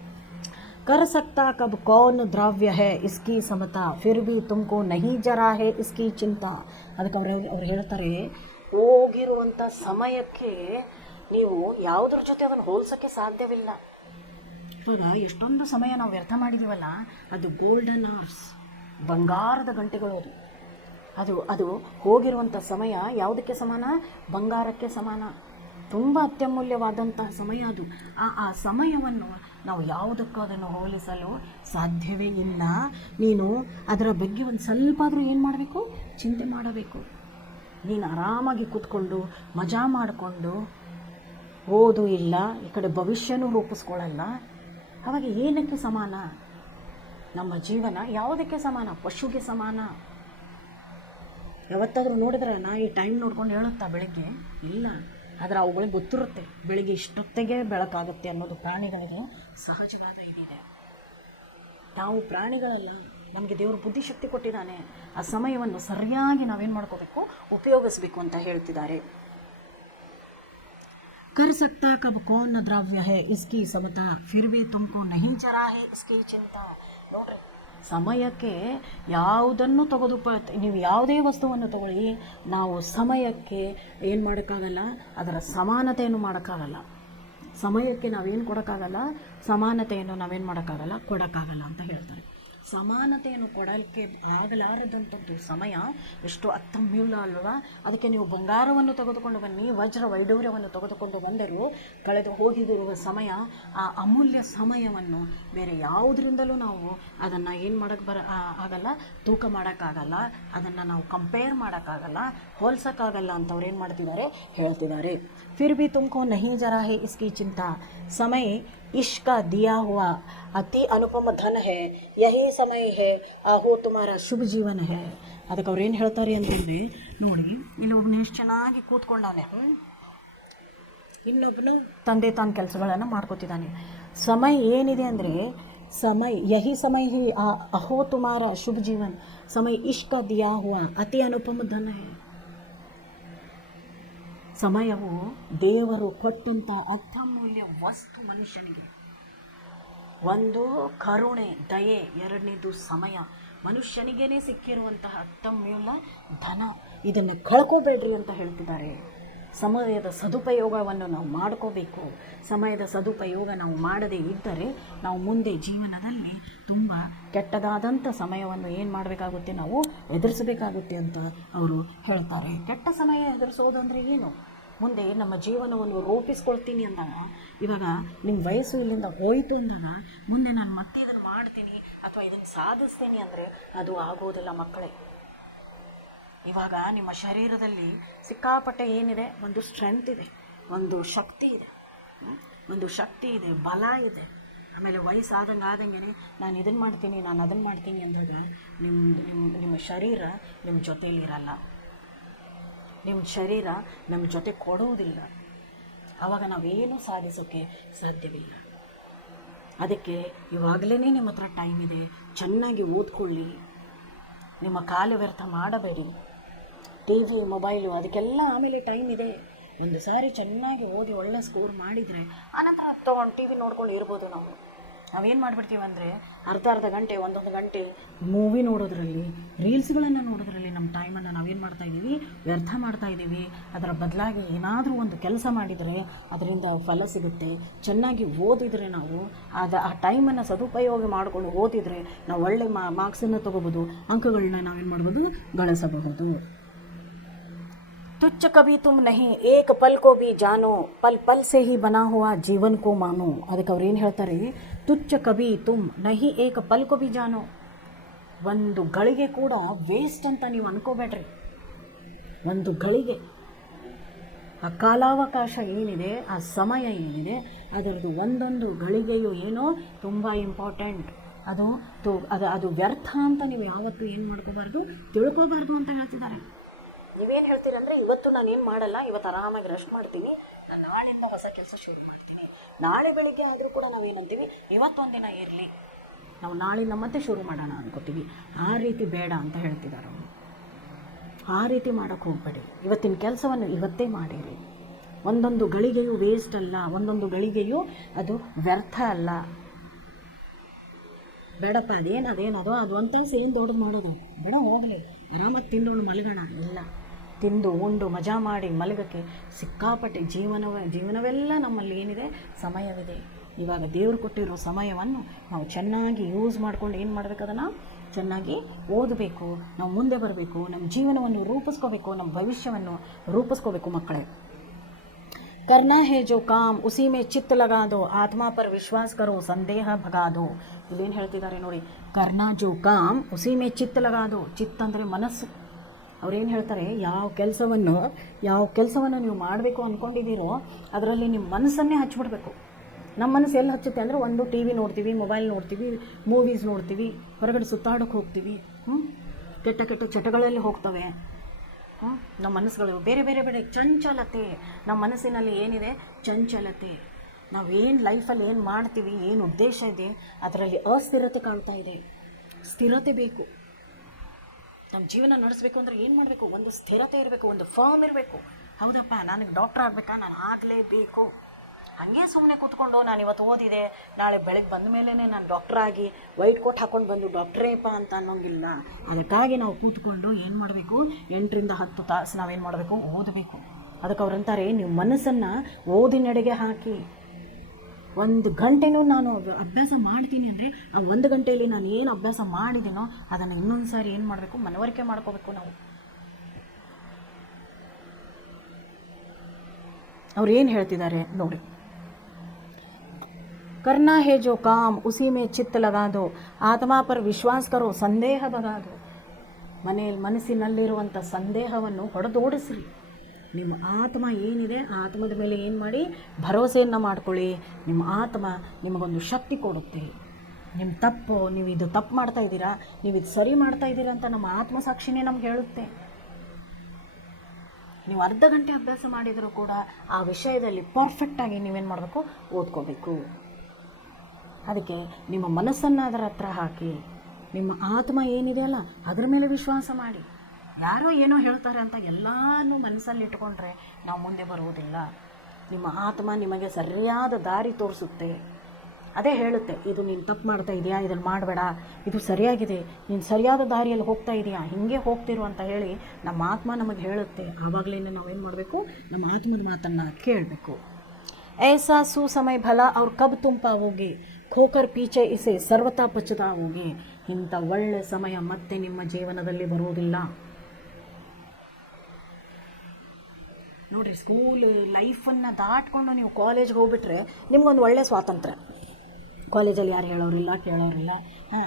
कर सकता कब कौन द्रव्य है इसकी समता फिर भी तुमको नहीं जरा है इसकी चिंता. ಅದಕ್ಕೆ ಅವ್ರು ಹೇಳ್ತಾರೆ, ಹೋಗಿರುವಂಥ ಸಮಯಕ್ಕೆ ನೀವು ಯಾವುದ್ರ ಜೊತೆ ಅದನ್ನು ಹೋಲಿಸೋಕ್ಕೆ ಸಾಧ್ಯವಿಲ್ಲ. ಇವಾಗ ಎಷ್ಟೊಂದು ಸಮಯ ನಾವು ವ್ಯರ್ಥ ಮಾಡಿದ್ದೀವಲ್ಲ, ಅದು ಗೋಲ್ಡನ್ ಅವರ್ಸ್, ಬಂಗಾರದ ಗಂಟೆಗಳು. ಅದು ಹೋಗಿರುವಂಥ ಸಮಯ ಯಾವುದಕ್ಕೆ ಸಮಾನ? ಬಂಗಾರಕ್ಕೆ ಸಮಾನ. ತುಂಬ ಅತ್ಯಮೂಲ್ಯವಾದಂತಹ ಸಮಯ ಅದು. ಆ ಸಮಯವನ್ನು ನಾವು ಯಾವುದಕ್ಕೂ ಅದನ್ನು ಹೋಲಿಸಲು ಸಾಧ್ಯವೇ ಇಲ್ಲ. ನೀನು ಅದರ ಬಗ್ಗೆ ಒಂದು ಸ್ವಲ್ಪ ಆದರೂ ಏನು ಮಾಡಬೇಕು? ಚಿಂತೆ ಮಾಡಬೇಕು. ನೀನು ಆರಾಮಾಗಿ ಕೂತ್ಕೊಂಡು ಮಜಾ ಮಾಡಿಕೊಂಡು ಓದು ಇಲ್ಲ, ಈ ಕಡೆ ಭವಿಷ್ಯನೂ ರೂಪಿಸ್ಕೊಳ್ಳಲ್ಲ. ಅವಾಗ ಏನಕ್ಕೆ ಸಮಾನ? ನಮ್ಮ ಜೀವನ ಯಾವುದಕ್ಕೆ ಸಮಾನ? ಪಶುಗೆ ಸಮಾನ. ಯಾವತ್ತಾದರೂ ನೋಡಿದ್ರೆ ನಾಯಿ ಟೈಮ್ ನೋಡ್ಕೊಂಡು ಹೇಳುತ್ತಾ ಬೆಳಗ್ಗೆ? ಇಲ್ಲ. ಆದರೆ ಅವುಗಳಿಗೆ ಗೊತ್ತಿರುತ್ತೆ ಬೆಳಿಗ್ಗೆ ಇಷ್ಟೊತ್ತಿಗೆ ಬೆಳಕಾಗುತ್ತೆ ಅನ್ನೋದು. ಪ್ರಾಣಿಗಳಿಗೆ ಸಹಜವಾದ ಇದಿದೆ. ನಾವು ಪ್ರಾಣಿಗಳಲ್ಲ, ನಮಗೆ ದೇವರು ಬುದ್ಧಿಶಕ್ತಿ ಕೊಟ್ಟಿದ್ದಾನೆ. ಆ ಸಮಯವನ್ನು ಸರಿಯಾಗಿ ನಾವೇನು ಮಾಡ್ಕೋಬೇಕು? ಉಪಯೋಗಿಸ್ಬೇಕು ಅಂತ ಹೇಳ್ತಿದ್ದಾರೆ. कर सकता कब कौन द्रव्य है इसकी समता फिर भी तुमको नहीं जरा है इसकी चिंता. ನೋಡ್ರಿ, ಸಮಯಕ್ಕೆ ಯಾವುದನ್ನು ನೀವು ಯಾವುದೇ ವಸ್ತುವನ್ನು ತಗೊಳ್ಳಿ, ನಾವು ಸಮಯಕ್ಕೆ ಏನು ಮಾಡೋಕ್ಕಾಗಲ್ಲ? ಅದರ ಸಮಾನತೆಯನ್ನು ಮಾಡೋಕ್ಕಾಗಲ್ಲ. ಸಮಯಕ್ಕೆ ನಾವೇನು ಕೊಡೋಕ್ಕಾಗಲ್ಲ? ಸಮಾನತೆಯನ್ನು ನಾವೇನು ಮಾಡೋಕ್ಕಾಗಲ್ಲ? ಕೊಡೋಕ್ಕಾಗಲ್ಲ ಅಂತ ಹೇಳ್ತಾರೆ. ಸಮಾನತೆಯನ್ನು ಕೊಡಲಿಕ್ಕೆ ಆಗಲಾರದಂಥದ್ದು ಸಮಯ ಎಷ್ಟು ಅತ್ಯಮೂಲ್ಯ ಅಲ್ವಾ? ಅದಕ್ಕೆ ನೀವು ಬಂಗಾರವನ್ನು ತೆಗೆದುಕೊಂಡು ಬನ್ನಿ, ವಜ್ರ ವೈಡೂರ್ಯವನ್ನು ತೆಗೆದುಕೊಂಡು ಬಂದರೂ ಕಳೆದು ಹೋಗಿರುವ ಸಮಯ, ಆ ಅಮೂಲ್ಯ ಸಮಯವನ್ನು ಬೇರೆ ಯಾವುದರಿಂದಲೂ ನಾವು ಅದನ್ನು ಏನು ಮಾಡೋಕ್ಕೆ ಆಗಲ್ಲ, ತೂಕ ಮಾಡೋಕ್ಕಾಗಲ್ಲ, ಅದನ್ನು ನಾವು ಕಂಪೇರ್ ಮಾಡೋಕ್ಕಾಗಲ್ಲ, ಹೋಲ್ಸೋಕ್ಕಾಗಲ್ಲ ಅಂತ ಅವ್ರು ಏನು ಮಾಡ್ತಿದ್ದಾರೆ? ಹೇಳ್ತಿದ್ದಾರೆ. फिर भी तुमको नहीं जरा है इसकी चिंता समय इश्क का दिया हुआ अति अनुपम धन है यही समय है आहो तुम्हारा शुभ जीवन है. ಅದಕ್ಕೆ ಅವ್ರು ಏನು ಹೇಳ್ತಾರೆ ಅಂತಂದರೆ, ನೋಡಿ ಇಲ್ಲಿ ಒಬ್ಬನು ಎಷ್ಟು ಚೆನ್ನಾಗಿ ಕೂತ್ಕೊಂಡವನೆ, ಇನ್ನೊಬ್ಬನು ತಂದೆ ತಾನು ಕೆಲಸಗಳನ್ನು ಮಾಡ್ಕೋತಿದ್ದಾನೆ. ಸಮಯ ಏನಿದೆ ಅಂದರೆ, समय यही समय ही अहो तुम्हारा शुभ जीवन समय इश्क का दिया हुआ अति अनुपम धन है. ಸಮಯವು ದೇವರು ಕೊಟ್ಟಂಥ ಅತ್ಯಮೂಲ್ಯ ವಸ್ತು ಮನುಷ್ಯನಿಗೆ. ಒಂದು ಕರುಣೆ, ದಯೆ, ಎರಡನೇದು ಸಮಯ. ಮನುಷ್ಯನಿಗೇನೆ ಸಿಕ್ಕಿರುವಂತಹ ಅತ್ಯಮೂಲ್ಯ ಧನ. ಇದನ್ನು ಕಳ್ಕೋಬೇಡ್ರಿ ಅಂತ ಹೇಳ್ತಿದ್ದಾರೆ. ಸಮಯದ ಸದುಪಯೋಗವನ್ನು ನಾವು ಮಾಡ್ಕೋಬೇಕು. ಸಮಯದ ಸದುಪಯೋಗ ನಾವು ಮಾಡದೇ ಇದ್ದರೆ ನಾವು ಮುಂದೆ ಜೀವನದಲ್ಲಿ ತುಂಬ ಕೆಟ್ಟದಾದಂಥ ಸಮಯವನ್ನು ಏನು ಮಾಡಬೇಕಾಗುತ್ತೆ? ನಾವು ಎದುರಿಸಬೇಕಾಗುತ್ತೆ ಅಂತ ಅವರು ಹೇಳ್ತಾರೆ. ಕೆಟ್ಟ ಸಮಯ ಎದುರಿಸೋದಂದರೆ ಏನು? ಮುಂದೆ ನಮ್ಮ ಜೀವನವನ್ನು ರೂಪಿಸ್ಕೊಳ್ತೀನಿ ಅಂದಾಗ, ಇವಾಗ ನಿಮ್ಮ ವಯಸ್ಸು ಇಲ್ಲಿಂದ ಹೋಯಿತು ಅಂದಾಗ ಮುಂದೆ ನಾನು ಮತ್ತೆ ಇದನ್ನು ಮಾಡ್ತೀನಿ ಅಥವಾ ಇದನ್ನು ಸಾಧಿಸ್ತೀನಿ ಅಂದರೆ ಅದು ಆಗೋದಿಲ್ಲ ಮಕ್ಕಳೇ. ಇವಾಗ ನಿಮ್ಮ ಶರೀರದಲ್ಲಿ ಸಿಕ್ಕಾಪಟ್ಟೆ ಏನಿದೆ? ಒಂದು ಸ್ಟ್ರೆಂತ್ ಇದೆ, ಒಂದು ಶಕ್ತಿ ಇದೆ, ಬಲ ಇದೆ. ಆಮೇಲೆ ವಯಸ್ಸಾದಂಗೆ ನಾನು ಇದನ್ನು ಮಾಡ್ತೀನಿ, ನಾನು ಅದನ್ನು ಮಾಡ್ತೀನಿ ಅಂದಾಗ ನಿಮ್ಮ ಶರೀರ ನಿಮ್ಮ ಜೊತೆಯಲ್ಲಿರಲ್ಲ, ನಿಮ್ಮ ಶರೀರ ನಮ್ಮ ಜೊತೆ ಕೊಡುವುದಿಲ್ಲ. ಆವಾಗ ನಾವೇನೂ ಸಾಧಿಸೋಕ್ಕೆ ಸಾಧ್ಯವಿಲ್ಲ. ಅದಕ್ಕೆ ಇವಾಗಲೇ ನಿಮ್ಮ ಹತ್ರ ಟೈಮ್ ಇದೆ, ಚೆನ್ನಾಗಿ ಓದ್ಕೊಳ್ಳಿ, ನಿಮ್ಮ ಕಾಲ ವ್ಯರ್ಥ ಮಾಡಬೇಡಿ. ಟಿ ವಿ, ಮೊಬೈಲು ಅದಕ್ಕೆಲ್ಲ ಆಮೇಲೆ ಟೈಮ್ ಇದೆ. ಒಂದು ಸಾರಿ ಚೆನ್ನಾಗಿ ಓದಿ ಒಳ್ಳೆ ಸ್ಕೋರ್ ಮಾಡಿದರೆ ಆನಂತರ ತೊಗೊಂಡು ಟಿ ವಿ ನೋಡ್ಕೊಂಡು ಇರ್ಬೋದು. ನಾವೇನು ಮಾಡಿಬಿಡ್ತೀವಿ ಅಂದರೆ ಅರ್ಧ ಗಂಟೆ, ಒಂದೊಂದು ಗಂಟೆ ಮೂವಿ ನೋಡೋದ್ರಲ್ಲಿ, ರೀಲ್ಸ್ಗಳನ್ನು ನೋಡೋದ್ರಲ್ಲಿ ನಮ್ಮ ಟೈಮನ್ನು ನಾವೇನು ಮಾಡ್ತಾಯಿದ್ದೀವಿ? ವ್ಯರ್ಥ ಮಾಡ್ತಾಯಿದ್ದೀವಿ. ಅದರ ಬದಲಾಗಿ ಏನಾದರೂ ಒಂದು ಕೆಲಸ ಮಾಡಿದರೆ ಅದರಿಂದ ಫಲ ಸಿಗುತ್ತೆ. ಚೆನ್ನಾಗಿ ಓದಿದರೆ ನಾವು ಆ ಟೈಮನ್ನು ಸದುಪಯೋಗ ಮಾಡಿಕೊಂಡು ಓದಿದರೆ ನಾವು ಒಳ್ಳೆ ಮಾರ್ಕ್ಸನ್ನು ತೊಗೋಬೋದು, ಅಂಕಗಳನ್ನ ನಾವೇನು ಮಾಡ್ಬೋದು? ಗಳಿಸಬಹುದು. तुच्छ कभी तुम नहीं एक पल को भी जानो पल पल से ही बना हुआ जीवन को मानो. ಅದಕ್ಕೆ ಅವ್ರು ಏನು ಹೇಳ್ತಾರೆ? ತುಚ್ಛ ಕಭಿ ತುಮ್ ನಹಿ ಏಕ ಪಲ್ ಕೋ ಬಿ ಜಾನೋ. ಒಂದು ಗಳಿಗೆ ಕೂಡ ವೇಸ್ಟ್ ಅಂತ ನೀವು ಅನ್ಕೋಬೇಡ್ರಿ. ಒಂದು ಗಳಿಗೆ ಆ ಕಾಲಾವಕಾಶ ಏನಿದೆ, ಆ ಸಮಯ ಏನಿದೆ, ಅದರದ್ದು ಒಂದೊಂದು ಗಳಿಗೆಯು ಏನೋ ತುಂಬ ಇಂಪಾರ್ಟೆಂಟ್. ಅದು ವ್ಯರ್ಥ ಅಂತ ನೀವು ಯಾವತ್ತೂ ಏನು ಮಾಡ್ಕೋಬಾರ್ದು, ತಿಳ್ಕೋಬಾರ್ದು ಅಂತ ಹೇಳ್ತಿದ್ದಾರೆ. ನೀವೇನು ಹೇಳ್ತೀರಂದರೆ, ಇವತ್ತು ನಾನು ಏನು ಮಾಡಲ್ಲ, ಇವತ್ತು ಆರಾಮಾಗಿ ರೆಸ್ಟ್ ಮಾಡ್ತೀನಿ, ನಾನು ನಾಳೆಯಿಂದ ಹೊಸ ಕೆಲಸ ಶುರು ಮಾಡ್ತೀನಿ. ನಾಳೆ ಬೆಳಿಗ್ಗೆ ಆದರೂ ಕೂಡ ನಾವೇನಂತೀವಿ? ಇವತ್ತೊಂದಿನ ಇರಲಿ, ನಾವು ನಾಳಿಂದ ಮತ್ತೆ ಶುರು ಮಾಡೋಣ ಅನ್ಕೋತೀವಿ. ಆ ರೀತಿ ಬೇಡ ಅಂತ ಹೇಳ್ತಿದ್ದಾರೆ ಅವರು. ಆ ರೀತಿ ಮಾಡೋಕ್ಕೆ ಹೋಗಬೇಡಿ. ಇವತ್ತಿನ ಕೆಲಸವನ್ನು ಇವತ್ತೇ ಮಾಡಿರಿ. ಒಂದೊಂದು ಗಳಿಗೆಯೂ ವೇಸ್ಟ್ ಅಲ್ಲ, ಒಂದೊಂದು ಗಳಿಗೆಯೂ ಅದು ವ್ಯರ್ಥ ಅಲ್ಲ. ಬೇಡಪ್ಪ ಅದೇನದು ಅದು ಅಂತ ಏನು ದೊಡ್ಡದು ಮಾಡೋದು ಬೇಡ, ಹೋಗಲಿ, ಆರಾಮಾಗಿ ತಿಂದು ಮಲಗೋಣ. ಇಲ್ಲ, ತಿಂದು ಉಂಡು ಮಜಾ ಮಾಡಿ ಮಲಗಕ್ಕೆ ಸಿಕ್ಕಾಪಟ್ಟೆ ಜೀವನವೆಲ್ಲ ನಮ್ಮಲ್ಲಿ ಏನಿದೆ, ಸಮಯವಿದೆ. ಇವಾಗ ದೇವರು ಕೊಟ್ಟಿರೋ ಸಮಯವನ್ನು ನಾವು ಚೆನ್ನಾಗಿ ಯೂಸ್ ಮಾಡ್ಕೊಂಡು ಏನು ಮಾಡಬೇಕು, ಅದನ್ನು ಚೆನ್ನಾಗಿ ಓದಬೇಕು, ನಾವು ಮುಂದೆ ಬರಬೇಕು, ನಮ್ಮ ಜೀವನವನ್ನು ರೂಪಿಸ್ಕೋಬೇಕು, ನಮ್ಮ ಭವಿಷ್ಯವನ್ನು ರೂಪಿಸ್ಕೋಬೇಕು. ಮಕ್ಕಳೇ, करना है जो काम उसी में चित्त लगा दो, आत्मा पर विश्वास करो, संदेह भगा दो. ಇಲ್ಲೇನು ಹೇಳ್ತಿದ್ದಾರೆ ನೋಡಿ, ಕರ್ನಾ ಜೋ ಕಾಮ್ ಉಸಿ ಮೇ ಚಿತ್ತ ಲಗಾ ದೋ. ಚಿತ್ತ ಅಂದರೆ ಮನಸ್ಸು. ಅವ್ರೇನು ಹೇಳ್ತಾರೆ, ಯಾವ ಕೆಲಸವನ್ನು ನೀವು ಮಾಡಬೇಕು ಅಂದ್ಕೊಂಡಿದ್ದೀರೋ ಅದರಲ್ಲಿ ನಿಮ್ಮ ಮನಸ್ಸನ್ನೇ ಹಚ್ಚಿಬಿಡ್ಬೇಕು. ನಮ್ಮ ಮನಸ್ಸು ಎಲ್ಲಿ ಹಚ್ಚುತ್ತೆ ಅಂದರೆ, ಒಂದು ಟಿ ವಿ ನೋಡ್ತೀವಿ, ಮೊಬೈಲ್ ನೋಡ್ತೀವಿ, ಮೂವೀಸ್ ನೋಡ್ತೀವಿ, ಹೊರಗಡೆ ಸುತ್ತಾಡೋಕ್ಕೆ ಹೋಗ್ತೀವಿ, ಕೆಟ್ಟ ಕೆಟ್ಟ ಚಟಗಳಲ್ಲಿ ಹೋಗ್ತವೆ. ನಮ್ಮ ಮನಸ್ಸುಗಳು ಬೇರೆ ಬೇರೆ ಬೇರೆ ಚಂಚಲತೆ. ನಮ್ಮ ಮನಸ್ಸಿನಲ್ಲಿ ಏನಿದೆ, ಚಂಚಲತೆ. ನಾವೇನು ಲೈಫಲ್ಲಿ ಏನು ಮಾಡ್ತೀವಿ, ಏನು ಉದ್ದೇಶ ಇದೆ, ಅದರಲ್ಲಿ ಅಸ್ಥಿರತೆ ಕಾಣ್ತಾ ಇದೆ. ಸ್ಥಿರತೆ ಬೇಕು. ನಮ್ಮ ಜೀವನ ನಡೆಸಬೇಕು ಅಂದರೆ ಏನು ಮಾಡಬೇಕು, ಒಂದು ಸ್ಥಿರತೆ ಇರಬೇಕು, ಒಂದು ಫರ್ಮ್ ಇರಬೇಕು. ಹೌದಪ್ಪ, ನನಗೆ ಡಾಕ್ಟರ್ ಆಗಬೇಕಾ, ನಾನು ಆಗಲೇಬೇಕು. ಹಾಗೆ ಸುಮ್ಮನೆ ಕೂತ್ಕೊಂಡು ನಾನು ಇವತ್ತು ಓದಿದೆ, ನಾಳೆ ಬೆಳಗ್ಗೆ ಬಂದ ಮೇಲೇ ನಾನು ಡಾಕ್ಟರ್ ಆಗಿ ವೈಟ್ ಕೋಟ್ ಹಾಕ್ಕೊಂಡು ಬಂದು ಡಾಕ್ಟ್ರೇಪ ಅಂತ ಅನ್ನೋಂಗಿಲ್ಲ. ಅದಕ್ಕಾಗಿ ನಾವು ಕೂತ್ಕೊಂಡು ಏನು ಮಾಡಬೇಕು, 8 ರಿಂದ 10 ತಾಸು ನಾವೇನು ಮಾಡಬೇಕು, ಓದಬೇಕು. ಅದಕ್ಕೆ ಅವ್ರಂತಾರೆ, ನೀವು ಮನಸ್ಸನ್ನು ಓದಿನೆಡೆಗೆ ಹಾಕಿ. 1 ಗಂಟೆನೂ ನಾನು ಅಭ್ಯಾಸ ಮಾಡ್ತೀನಿ ಅಂದರೆ, ಆ 1 ಗಂಟೆಯಲ್ಲಿ ನಾನು ಏನು ಅಭ್ಯಾಸ ಮಾಡಿದ್ದೀನೋ ಅದನ್ನು ಇನ್ನೊಂದು ಸಾರಿ ಏನು ಮಾಡಬೇಕು, ಮನವರಿಕೆ ಮಾಡ್ಕೋಬೇಕು ನಾವು. ಅವ್ರು ಏನು ಹೇಳ್ತಿದ್ದಾರೆ ನೋಡಿ, करना है जो काम उसी में चित्त लगा दो, आत्मा पर विश्वास करो, ಸಂದೇಹ ಭಗಾ ದೋ. ಮನಸ್ಸಿನಲ್ಲಿರುವಂಥ ಸಂದೇಹವನ್ನು ಹೊಡೆದೋಡಿಸ್ರಿ. ನಿಮ್ಮ ಆತ್ಮ ಏನಿದೆ, ಆತ್ಮದ ಮೇಲೆ ಏನು ಮಾಡಿ, ಭರವಸೆಯನ್ನು ಮಾಡ್ಕೊಳ್ಳಿ. ನಿಮ್ಮ ಆತ್ಮ ನಿಮಗೊಂದು ಶಕ್ತಿ ಕೊಡುತ್ತೆ. ನಿಮ್ಮ ತಪ್ಪು, ನೀವು ಇದು ತಪ್ಪು ಮಾಡ್ತಾ ಇದ್ದೀರಾ, ನೀವು ಇದು ಸರಿ ಮಾಡ್ತಾ ಇದ್ದೀರಾ ಅಂತ ನಮ್ಮ ಆತ್ಮಸಾಕ್ಷಿನೇ ನಮ್ಗೆ ಹೇಳುತ್ತೆ. ನೀವು ಅರ್ಧ ಗಂಟೆ ಅಭ್ಯಾಸ ಮಾಡಿದರೂ ಕೂಡ ಆ ವಿಷಯದಲ್ಲಿ ಪರ್ಫೆಕ್ಟಾಗಿ ನೀವೇನು ಮಾಡಬೇಕು, ಓದ್ಕೋಬೇಕು. ಅದಕ್ಕೆ ನಿಮ್ಮ ಮನಸ್ಸನ್ನು ಅದರ ಹತ್ರ ಹಾಕಿ, ನಿಮ್ಮ ಆತ್ಮ ಏನಿದೆಯಲ್ಲ ಅದರ ಮೇಲೆ ವಿಶ್ವಾಸ ಮಾಡಿ. ಯಾರೋ ಏನೋ ಹೇಳ್ತಾರೆ ಅಂತ ಎಲ್ಲನೂ ಮನಸ್ಸಲ್ಲಿ ಇಟ್ಕೊಂಡ್ರೆ ನಾವು ಮುಂದೆ ಬರುವುದಿಲ್ಲ. ನಿಮ್ಮ ಆತ್ಮ ನಿಮಗೆ ಸರಿಯಾದ ದಾರಿ ತೋರಿಸುತ್ತೆ. ಅದೇ ಹೇಳುತ್ತೆ, ಇದು ನೀನು ತಪ್ಪು ಮಾಡ್ತಾ ಇದೆಯಾ, ಇದನ್ನು ಮಾಡಬೇಡ, ಇದು ಸರಿಯಾಗಿದೆ, ನೀನು ಸರಿಯಾದ ದಾರಿಯಲ್ಲಿ ಹೋಗ್ತಾ ಇದೆಯಾ, ಹೀಗೆ ಹೋಗ್ತಿರು ಅಂತ ಹೇಳಿ ನಮ್ಮ ಆತ್ಮ ನಮಗೆ ಹೇಳುತ್ತೆ. ಆವಾಗಲೇ ನಾವೇನು ಮಾಡಬೇಕು, ನಮ್ಮ ಆತ್ಮದ ಮಾತನ್ನು ಕೇಳಬೇಕು. ऐसा सुसमय भला और कब तुम पाओगे, खोकर पीछे इसे सर्वथा पछताओगे. ಇಂಥ ಒಳ್ಳೆ ಸಮಯ ಮತ್ತೆ ನಿಮ್ಮ ಜೀವನದಲ್ಲಿ ಬರುವುದಿಲ್ಲ. ನೋಡಿರಿ, ಸ್ಕೂಲ್ ಲೈಫನ್ನು ದಾಟ್ಕೊಂಡು ನೀವು ಕಾಲೇಜ್ಗೆ ಹೋಗ್ಬಿಟ್ರೆ ನಿಮ್ಗೊಂದು ಒಳ್ಳೆ ಸ್ವಾತಂತ್ರ್ಯ. ಕಾಲೇಜಲ್ಲಿ ಯಾರು ಹೇಳೋರಿಲ್ಲ, ಕೇಳೋರಿಲ್ಲ.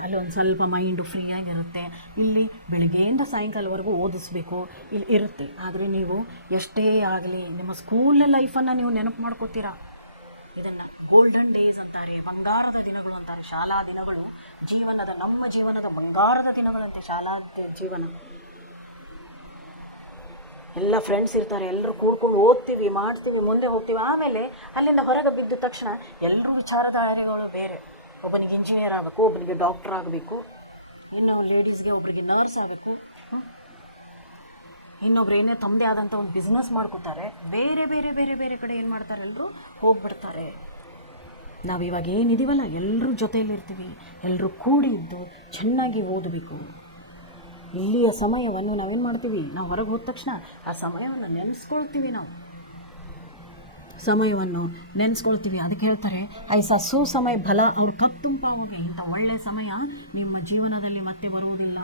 ಅಲ್ಲಿ ಒಂದು ಸ್ವಲ್ಪ ಮೈಂಡು ಫ್ರೀಯಾಗಿರುತ್ತೆ. ಇಲ್ಲಿ ಬೆಳಗ್ಗೆಯಿಂದ ಸಾಯಂಕಾಲವರೆಗೂ ಓದಿಸ್ಬೇಕು, ಇಲ್ಲಿ ಇರುತ್ತೆ. ಆದರೆ ನೀವು ಎಷ್ಟೇ ಆಗಲಿ ನಿಮ್ಮ ಸ್ಕೂಲ್ ಲೈಫನ್ನು ನೀವು ನೆನಪು ಮಾಡ್ಕೋತೀರಾ. ಇದನ್ನು ಗೋಲ್ಡನ್ ಡೇಸ್ ಅಂತಾರೆ, ಬಂಗಾರದ ದಿನಗಳು ಅಂತಾರೆ. ಶಾಲಾ ದಿನಗಳು ನಮ್ಮ ಜೀವನದ ಬಂಗಾರದ ದಿನಗಳಂತೆ. ಶಾಲಾ ಜೀವನ ಎಲ್ಲ ಫ್ರೆಂಡ್ಸ್ ಇರ್ತಾರೆ, ಎಲ್ಲರೂ ಕೂಡ್ಕೊಂಡು ಓದ್ತೀವಿ, ಮಾಡ್ತೀವಿ, ಮುಂದೆ ಹೋಗ್ತೀವಿ. ಆಮೇಲೆ ಅಲ್ಲಿಂದ ಹೊರಗೆ ಬಿದ್ದ ತಕ್ಷಣ ಎಲ್ಲರೂ ವಿಚಾರಧಾರೆಗಳು ಬೇರೆ. ಒಬ್ಬನಿಗೆ ಇಂಜಿನಿಯರ್ ಆಗಬೇಕು, ಒಬ್ಬನಿಗೆ ಡಾಕ್ಟರ್ ಆಗಬೇಕು, ಇನ್ನು ಲೇಡೀಸ್ಗೆ ಒಬ್ಬರಿಗೆ ನರ್ಸ್ ಆಗಬೇಕು, ಇನ್ನೊಬ್ರು ಏನೇ ತಮ್ಮದೇ ಆದಂಥ ಒಂದು ಬಿಸ್ನೆಸ್ ಮಾಡ್ಕೋತಾರೆ. ಬೇರೆ ಬೇರೆ ಬೇರೆ ಬೇರೆ ಕಡೆ ಏನು ಮಾಡ್ತಾರೆ, ಎಲ್ಲರೂ ಹೋಗ್ಬಿಡ್ತಾರೆ. ನಾವಿವಾಗ ಏನಿದ್ದೀವಲ್ಲ, ಎಲ್ಲರೂ ಜೊತೆಯಲ್ಲಿರ್ತೀವಿ, ಎಲ್ಲರೂ ಕೂಡಿ ಇದ್ದು ಚೆನ್ನಾಗಿ ಓದಬೇಕು. ಇಲ್ಲಿಯ ಸಮಯವನ್ನು ನಾವೇನು ಮಾಡ್ತೀವಿ, ನಾವು ಹೊರಗೆ ಹೋದ ತಕ್ಷಣ ಆ ಸಮಯವನ್ನು ನೆನೆಸ್ಕೊಳ್ತೀವಿ. ನಾವು ಸಮಯವನ್ನು ನೆನೆಸ್ಕೊಳ್ತೀವಿ. ಅದಕ್ಕೆ ಹೇಳ್ತಾರೆ, ಐಸಾ ಸುಸಮಯ ಫಲ ಅವ್ರು ಕಪ್ ತುಂಪಾಗೋಗೆ. ಇಂಥ ಒಳ್ಳೆಯ ಸಮಯ ನಿಮ್ಮ ಜೀವನದಲ್ಲಿ ಮತ್ತೆ ಬರುವುದಿಲ್ಲ.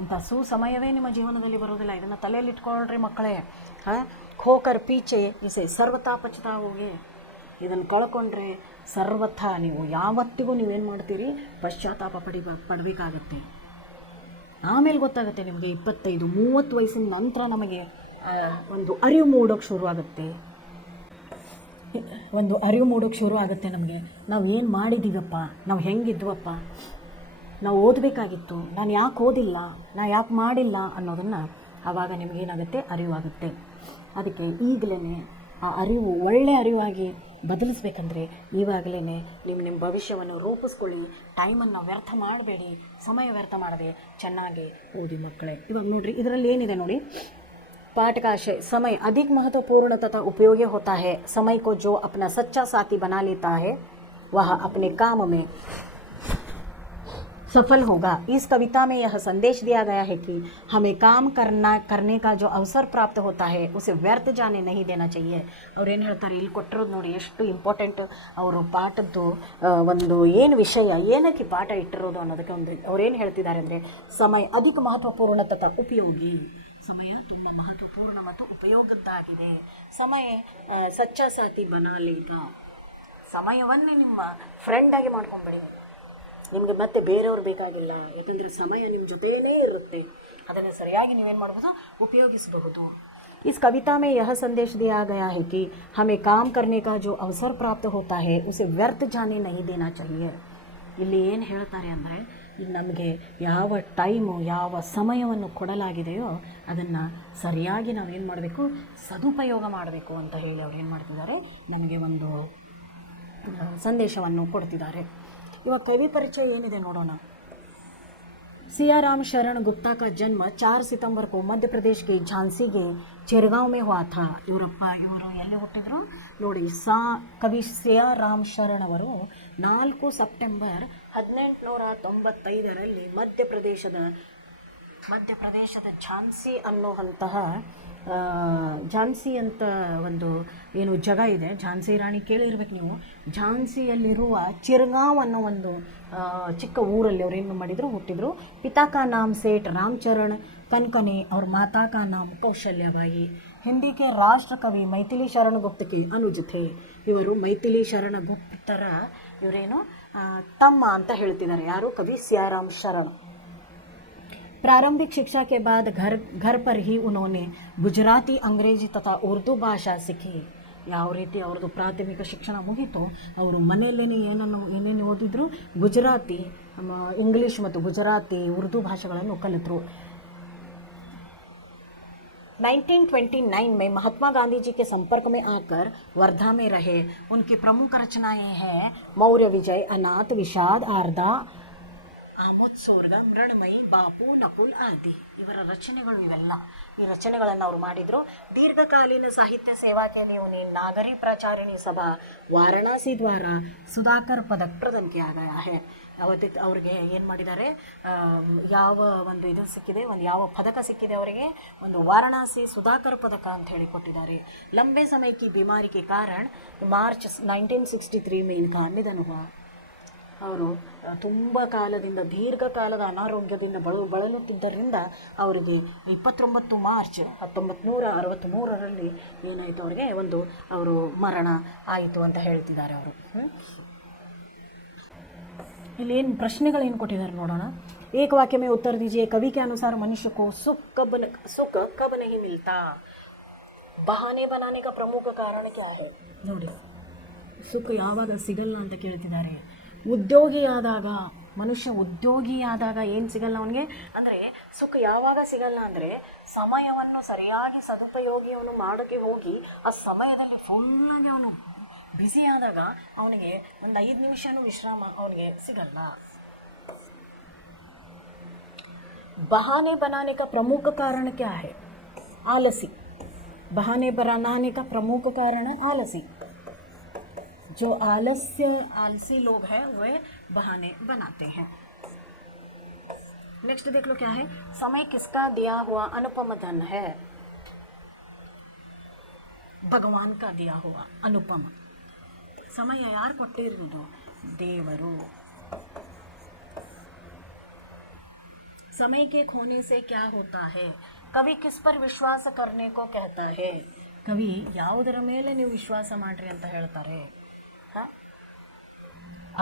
ಇಂಥ ಸುಸಮಯವೇ ನಿಮ್ಮ ಜೀವನದಲ್ಲಿ ಬರುವುದಿಲ್ಲ. ಇದನ್ನು ತಲೆಯಲ್ಲಿ ಇಟ್ಕೊಳ್ರಿ ಮಕ್ಕಳೇ. ಖೋಕರ್ ಪೀಚೆ ಇಸೆ ಸರ್ವತಾ ಪಚ್ತಾವೋಗೆ. ಇದನ್ನು ಕಳ್ಕೊಂಡ್ರೆ ಸರ್ವಥಾ ನೀವು ಯಾವತ್ತಿಗೂ ನೀವೇನು ಮಾಡ್ತೀರಿ, ಪಶ್ಚಾತ್ತಾಪ ಪಡಬೇಕಾಗತ್ತೆ. ಆಮೇಲೆ ಗೊತ್ತಾಗುತ್ತೆ ನಿಮಗೆ 25-30 ವಯಸ್ಸಿನ ನಂತರ ನಮಗೆ ಒಂದು ಅರಿವು ಮೂಡೋಕ್ಕೆ ಶುರು ಆಗುತ್ತೆ. ನಮಗೆ ನಾವು ಏನು ಮಾಡಿದ್ದೀವಪ್ಪ, ನಾವು ಹೆಂಗಿದ್ವಪ್ಪ, ನಾವು ಓದಬೇಕಾಗಿತ್ತು, ನಾನು ಯಾಕೆ ಓದಿಲ್ಲ, ನಾನು ಯಾಕೆ ಮಾಡಿಲ್ಲ ಅನ್ನೋದನ್ನು ಆವಾಗ ನಿಮಗೇನಾಗುತ್ತೆ, ಅರಿವಾಗುತ್ತೆ. ಅದಕ್ಕೆ ಈಗಲೇ ಆ ಅರಿವು ಒಳ್ಳೆಯ ಅರಿವಾಗಿ ಬದಲಿಸ್ಬೇಕಂದ್ರೆ ಇವಾಗಲೇ ನಿಮ್ಮ ಭವಿಷ್ಯವನ್ನು ರೂಪಿಸ್ಕೊಳ್ಳಿ. ಟೈಮನ್ನು ವ್ಯರ್ಥ ಮಾಡಬೇಡಿ, ಸಮಯ ವ್ಯರ್ಥ ಮಾಡದೆ ಚೆನ್ನಾಗಿ ಓದಿ ಮಕ್ಕಳೇ. ಇವಾಗ ನೋಡಿರಿ, ಇದರಲ್ಲಿ ಏನಿದೆ ನೋಡಿ, पाठ का आशय: समय अधिक महत्वपूर्ण तथा उपयोगी होता है। समय को जो अपना सच्चा साथी बना लेता है वह अपने काम में सफल होगा। इस कविता में यह संदेश दिया गया है कि हमें काम करने का जो अवसर प्राप्त होता है उसे व्यर्थ जाने नहीं देना चाहिए। ಅವ್ರು ಏನು ಹೇಳ್ತಾರೆ ಇಲ್ಲಿ ಕೊಟ್ಟಿರೋದು ನೋಡಿ, ಎಷ್ಟು ಇಂಪಾರ್ಟೆಂಟ್ ಅವರು ಪಾಠದ್ದು ಒಂದು ಏನು ವಿಷಯ, ಏನಕ್ಕೆ ಪಾಠ ಇಟ್ಟಿರೋದು ಅನ್ನೋದಕ್ಕೆ ಒಂದು ಅವ್ರೇನು ಹೇಳ್ತಿದ್ದಾರೆ ಅಂದರೆ, ಸಮಯ ಅಧಿಕ ಮಹತ್ವಪೂರ್ಣ ತಥಾ ಉಪಯೋಗಿ. ಸಮಯ ತುಂಬ ಮಹತ್ವಪೂರ್ಣ ಮತ್ತು ಉಪಯೋಗದ್ದಾಗಿದೆ. ಸಮಯ ಸಚ್ಚಾ ಸಾಥಿ ಬನಾಲೇಗ. ಸಮಯವನ್ನೇ ನಿಮ್ಮ ಫ್ರೆಂಡಾಗಿ ಮಾಡ್ಕೊಂಬಿಡಿ. ನಿಮಗೆ ಮತ್ತೆ ಬೇರೆಯವ್ರು ಬೇಕಾಗಿಲ್ಲ, ಯಾಕಂದರೆ ಸಮಯ ನಿಮ್ಮ ಜೊತೆಯೇ ಇರುತ್ತೆ. ಅದನ್ನು ಸರಿಯಾಗಿ ನೀವೇನು ಮಾಡ್ಬೋದು, ಉಪಯೋಗಿಸಬಹುದು. इस कविता में यह संदेश दिया गया है कि हमें काम करने का जो अवसर प्राप्त होता है उसे व्यर्थ जाने नहीं देना चाहिए. ಇಲ್ಲಿ ಏನು ಹೇಳ್ತಾರೆ ಅಂದರೆ, ನಮಗೆ ಯಾವ ಟೈಮು, ಯಾವ ಸಮಯವನ್ನು ಕೊಡಲಾಗಿದೆಯೋ ಅದನ್ನು ಸರಿಯಾಗಿ ನಾವೇನು ಮಾಡಬೇಕು, ಸದುಪಯೋಗ ಮಾಡಬೇಕು ಅಂತ ಹೇಳಿ ಅವ್ರು ಏನು ಮಾಡ್ತಿದ್ದಾರೆ, ನಮಗೆ ಒಂದು ಸಂದೇಶವನ್ನು ಕೊಡ್ತಿದ್ದಾರೆ. ಇವಾಗ ಕವಿ ಪರಿಚಯ ಏನಿದೆ ನೋಡೋಣ. सियाराम शरण गुप्ता का जन्म 4 सितंबर को मध्य प्रदेश के झांसी के चिरगांव में हुआ था. ಇವರು ಎಲ್ಲಿ ಹುಟ್ಟಿದ್ರು ನೋಡಿ, ಕವಿ ಸಿಯಾರಾಮ್ ಶರಣ್ ಅವರು 4 ಸೆಪ್ಟೆಂಬರ್ 1895ರಲ್ಲಿ ಮಧ್ಯಪ್ರದೇಶದ ಝಾನ್ಸಿ ಅನ್ನುವಂತಹ ಝಾನ್ಸಿ ಅಂತ ಒಂದು ಏನು ಜಾಗ ಇದೆ, ಝಾನ್ಸಿ ರಾಣಿ ಕೇಳಿರ್ಬೇಕು ನೀವು. ಝಾನ್ಸಿಯಲ್ಲಿರುವ ಚಿರ್ಗಾಂವ್ ಅನ್ನೋ ಒಂದು ಚಿಕ್ಕ ಊರಲ್ಲಿ ಅವ್ರು ಏನು ಮಾಡಿದರು, ಹುಟ್ಟಿದರು. ಪಿತಾ ಕಾ ನಾಮ್ ಸೇಠ್ ರಾಮಚರಣ್ ಕನ್ಕನೆ और माता का नाम कौशल्याबाई. हिंदी के राष्ट्र कवि मैथिली शरण गुप्त के अनुज थे. ಇವರು ಮೈಥಿಲಿ ಶರಣ ಗುಪ್ತರ ಇವರೇನು ತಮ್ಮ ಅಂತ ಹೇಳ್ತಿದ್ದಾರೆ. ಯಾರು? ಕವಿ ಸಿಯಾರಾಮ್ ಶರಣ್. प्रारंभिक शिक्षा के बाद घर पर ही उन्होंने गुजराती, अंग्रेजी तथा उर्दू भाषा सीखी. ಯಾವ ರೀತಿ ಅವ್ರದ್ದು ಪ್ರಾಥಮಿಕ ಶಿಕ್ಷಣ ಮುಗೀತು, ಅವರು ಮನೆಯಲ್ಲೇ ಏನೇನು ಓದಿದ್ರು, ಗುಜರಾತಿ, ಇಂಗ್ಲೀಷ್ ಮತ್ತು ಗುಜರಾತಿ, ಉರ್ದು ಭಾಷೆಗಳನ್ನು ಕಲಿತರು. 1929 में महात्मा गांधी जी के संपर्क में आकर वर्धा में रहे. उनकी प्रमुख रचनाएं हैं मौर्य विजय, अनाथ, विषाद, आर्धा, ಆಮೋತ್ಸರ್ಗ, ಮೃಣ್ಮಯಿ, ಬಾಪು, ನಕುಲ್ ಆದಿ. ಇವರ ರಚನೆಗಳು ಇವೆಲ್ಲ. ಈ ರಚನೆಗಳನ್ನು ಅವರು ಮಾಡಿದರು. ದೀರ್ಘಕಾಲೀನ ಸಾಹಿತ್ಯ ಸೇವಾ के लिए उन्हें नागरी प्रचारिणी सभा वाराणसी द्वारा सुधाकर पदक प्रदान किया गया है. ಅವತ್ತಿತ್ತು ಅವ್ರಿಗೆ ಏನು ಮಾಡಿದ್ದಾರೆ, ಯಾವ ಒಂದು ಇದು ಸಿಕ್ಕಿದೆ, ಒಂದು ಯಾವ ಪದಕ ಸಿಕ್ಕಿದೆ ಅವರಿಗೆ, ಒಂದು ವಾರಣಾಸಿ ಸುಧಾಕರ್ ಪದಕ ಅಂತ ಹೇಳಿ ಕೊಟ್ಟಿದ್ದಾರೆ. ಲಂಬೆ ಸಮಯ ಕಿ बीमारी के कारण मार्च 1963 में इनका निधन हुआ. ಅವರು ತುಂಬ ಕಾಲದಿಂದ, ದೀರ್ಘಕಾಲದ ಅನಾರೋಗ್ಯದಿಂದ ಬಳಲುತ್ತಿದ್ದರಿಂದ ಅವರಿಗೆ 29 ಮಾರ್ಚ್ 1963ರಲ್ಲಿ ಏನಾಯಿತು, ಅವರಿಗೆ ಒಂದು ಅವರು ಮರಣ ಆಯಿತು ಅಂತ ಹೇಳ್ತಿದ್ದಾರೆ ಅವರು. ಇಲ್ಲಿ ಏನು ಪ್ರಶ್ನೆಗಳೇನು ಕೊಟ್ಟಿದ್ದಾರೆ ನೋಡೋಣ. एक वाक्य में उत्तर दीजिए. कवि के अनुसार मनुष्य को सुख कब नहीं मिलता. बहाने बनाने का प्रमुख कारण क्या है. ನೋಡಿ, ಸುಖ ಯಾವಾಗ ಸಿಗಲ್ಲ ಅಂತ ಕೇಳ್ತಿದ್ದಾರೆ. ಉದ್ಯೋಗಿಯಾದಾಗ, ಮನುಷ್ಯ ಉದ್ಯೋಗಿಯಾದಾಗ ಏನು ಸಿಗಲ್ಲ ಅವನಿಗೆ ಅಂದರೆ, ಸುಖ ಯಾವಾಗ ಸಿಗಲ್ಲ ಅಂದರೆ, ಸಮಯವನ್ನು ಸರಿಯಾಗಿ ಸದುಪಯೋಗಿ ಅವನು ಮಾಡೋಕ್ಕೆ ಹೋಗಿ ಆ ಸಮಯದಲ್ಲಿ ಫುಲ್ಲಾಗಿ ಅವನು ಬ್ಯುಸಿ ಆದಾಗ ಅವನಿಗೆ ಒಂದು 5 ನಿಮಿಷನೂ ವಿಶ್ರಾಮ ಅವನಿಗೆ ಸಿಗಲ್ಲ. बहाने बनाने का प्रमुख कारण क्या है. आलसी. बहाने बनाने का प्रमुख कारण आलसी. जो आलसी लोग हैं वे बहाने बनाते हैं. नेक्स्ट देख लो क्या है. समय किसका दिया हुआ अनुपम धन है. भगवान का दिया हुआ अनुपम. ಸಮಯ ಯಾರು ಕೊಟ್ಟಿರುವುದು? ದೇವರು. समय के खोने से क्या होता है. कवि किस पर विश्वास करने को कहता है. ಕವಿ ಯಾವುದರ ಮೇಲೆ ನೀವು ವಿಶ್ವಾಸ ಮಾಡ್ರಿ ಅಂತ ಹೇಳ್ತಾರೆ.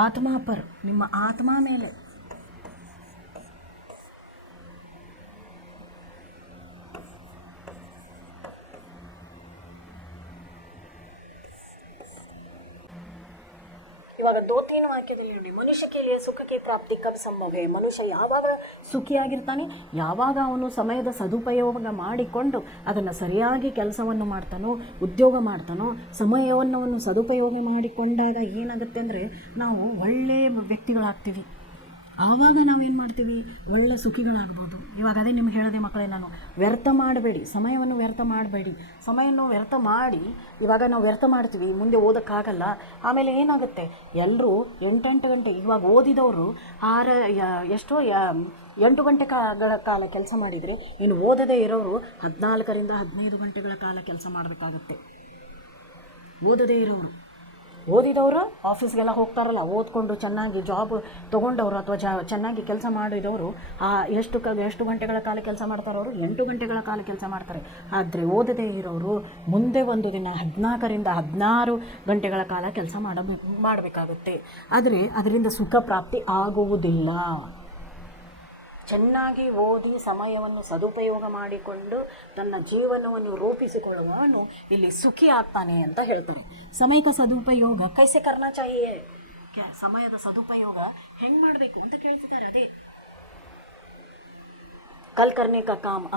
ಆತ್ಮ ಪರ್, ನಿಮ್ಮ ಆತ್ಮ ಮೇಲೆ. ಇವಾಗ ಇವಾಗ 2-3 ವಾಕ್ಯದಲ್ಲಿ ನೋಡಿ, ಮನುಷ್ಯ के लिए ಸುಖ की ಪ್ರಾಪ್ತಿ ಕಬ್ ಸಂಭವ है. ಮನುಷ್ಯ ಯಾವಾಗ ಸುಖಿಯಾಗಿರ್ತಾನೆ, ಯಾವಾಗ ಅವನು ಸಮಯದ ಸದುಪಯೋಗ ಮಾಡಿಕೊಂಡು ಅದನ್ನು ಸರಿಯಾಗಿ ಕೆಲಸವನ್ನು ಮಾಡ್ತಾನೋ, ಉದ್ಯೋಗ ಮಾಡ್ತಾನೋ, ಸಮಯವನ್ನು ಸದುಪಯೋಗ ಮಾಡಿಕೊಂಡಾಗ ಏನಾಗುತ್ತೆ ಅಂದರೆ ನಾವು ಒಳ್ಳೆಯ ವ್ಯಕ್ತಿಗಳಾಗ್ತೀವಿ. ಆವಾಗ ನಾವೇನು ಮಾಡ್ತೀವಿ, ಒಳ್ಳೆ ಸುಖಿಗಳಾಗ್ಬೋದು. ಇವಾಗ ಅದೇ ನಿಮ್ಗೆ ಹೇಳಿದೆ ಮಕ್ಕಳೇ, ನಾನು ವ್ಯರ್ಥ ಮಾಡಬೇಡಿ, ಸಮಯವನ್ನು ವ್ಯರ್ಥ ಮಾಡಬೇಡಿ. ಸಮಯವನ್ನು ವ್ಯರ್ಥ ಮಾಡಿ ಇವಾಗ ನಾವು ವ್ಯರ್ಥ ಮಾಡ್ತೀವಿ, ಮುಂದೆ ಓದೋಕ್ಕಾಗಲ್ಲ. ಆಮೇಲೆ ಏನಾಗುತ್ತೆ, ಎಲ್ಲರೂ 8 ಗಂಟೆ, ಇವಾಗ ಓದಿದವರು 8 ಗಂಟೆಗಳ ಕಾಲ ಕೆಲಸ ಮಾಡಿದರೆ, ಇನ್ನು ಓದದೇ ಇರೋರು 14ರಿಂದ 15 ಗಂಟೆಗಳ ಕಾಲ ಕೆಲಸ ಮಾಡಬೇಕಾಗುತ್ತೆ. ಓದದೇ ಇರೋರು, ಓದಿದವರು ಆಫೀಸ್ಗೆಲ್ಲ ಹೋಗ್ತಾರಲ್ಲ, ಓದ್ಕೊಂಡು ಚೆನ್ನಾಗಿ ಜಾಬ್ ತೊಗೊಂಡವರು ಅಥವಾ ಚೆನ್ನಾಗಿ ಕೆಲಸ ಮಾಡಿದವರು ಎಷ್ಟು ಗಂಟೆಗಳ ಕಾಲ ಕೆಲಸ ಮಾಡ್ತಾರೆ, ಅವರು 8 ಗಂಟೆಗಳ ಕಾಲ ಕೆಲಸ ಮಾಡ್ತಾರೆ. ಆದರೆ ಓದದೇ ಇರೋರು ಮುಂದೆ ಒಂದು ದಿನ 14ರಿಂದ 16 ಗಂಟೆಗಳ ಕಾಲ ಕೆಲಸ ಮಾಡಬೇಕಾಗುತ್ತೆ. ಆದರೆ ಅದರಿಂದ ಸುಖ ಪ್ರಾಪ್ತಿ ಆಗುವುದಿಲ್ಲ. ಚೆನ್ನಾಗಿ ಓದಿ ಸಮಯವನ್ನು ಸದುಪಯೋಗ ಮಾಡಿಕೊಂಡು ತನ್ನ ಜೀವನವನ್ನು ರೂಪಿಸಿಕೊಳ್ಳುವವನು ಇಲ್ಲಿ ಸುಖಿ ಆಗ್ತಾನೆ ಅಂತ ಹೇಳ್ತಾರೆ. ಸಮಯದ ಸದುಪಯೋಗ ಕೈಸೆ ಕರ್ನಾ ಚಾಹಿಯೇ, ಸಮಯದ ಸದುಪಯೋಗ ಹೆಂಗೆ ಮಾಡಬೇಕು ಅಂತ ಕೇಳ್ತಿದ್ದಾರೆ. ಅದೇ ಕಲ್ ಕರ್ನೆ ಕಾ ಕಾಮ್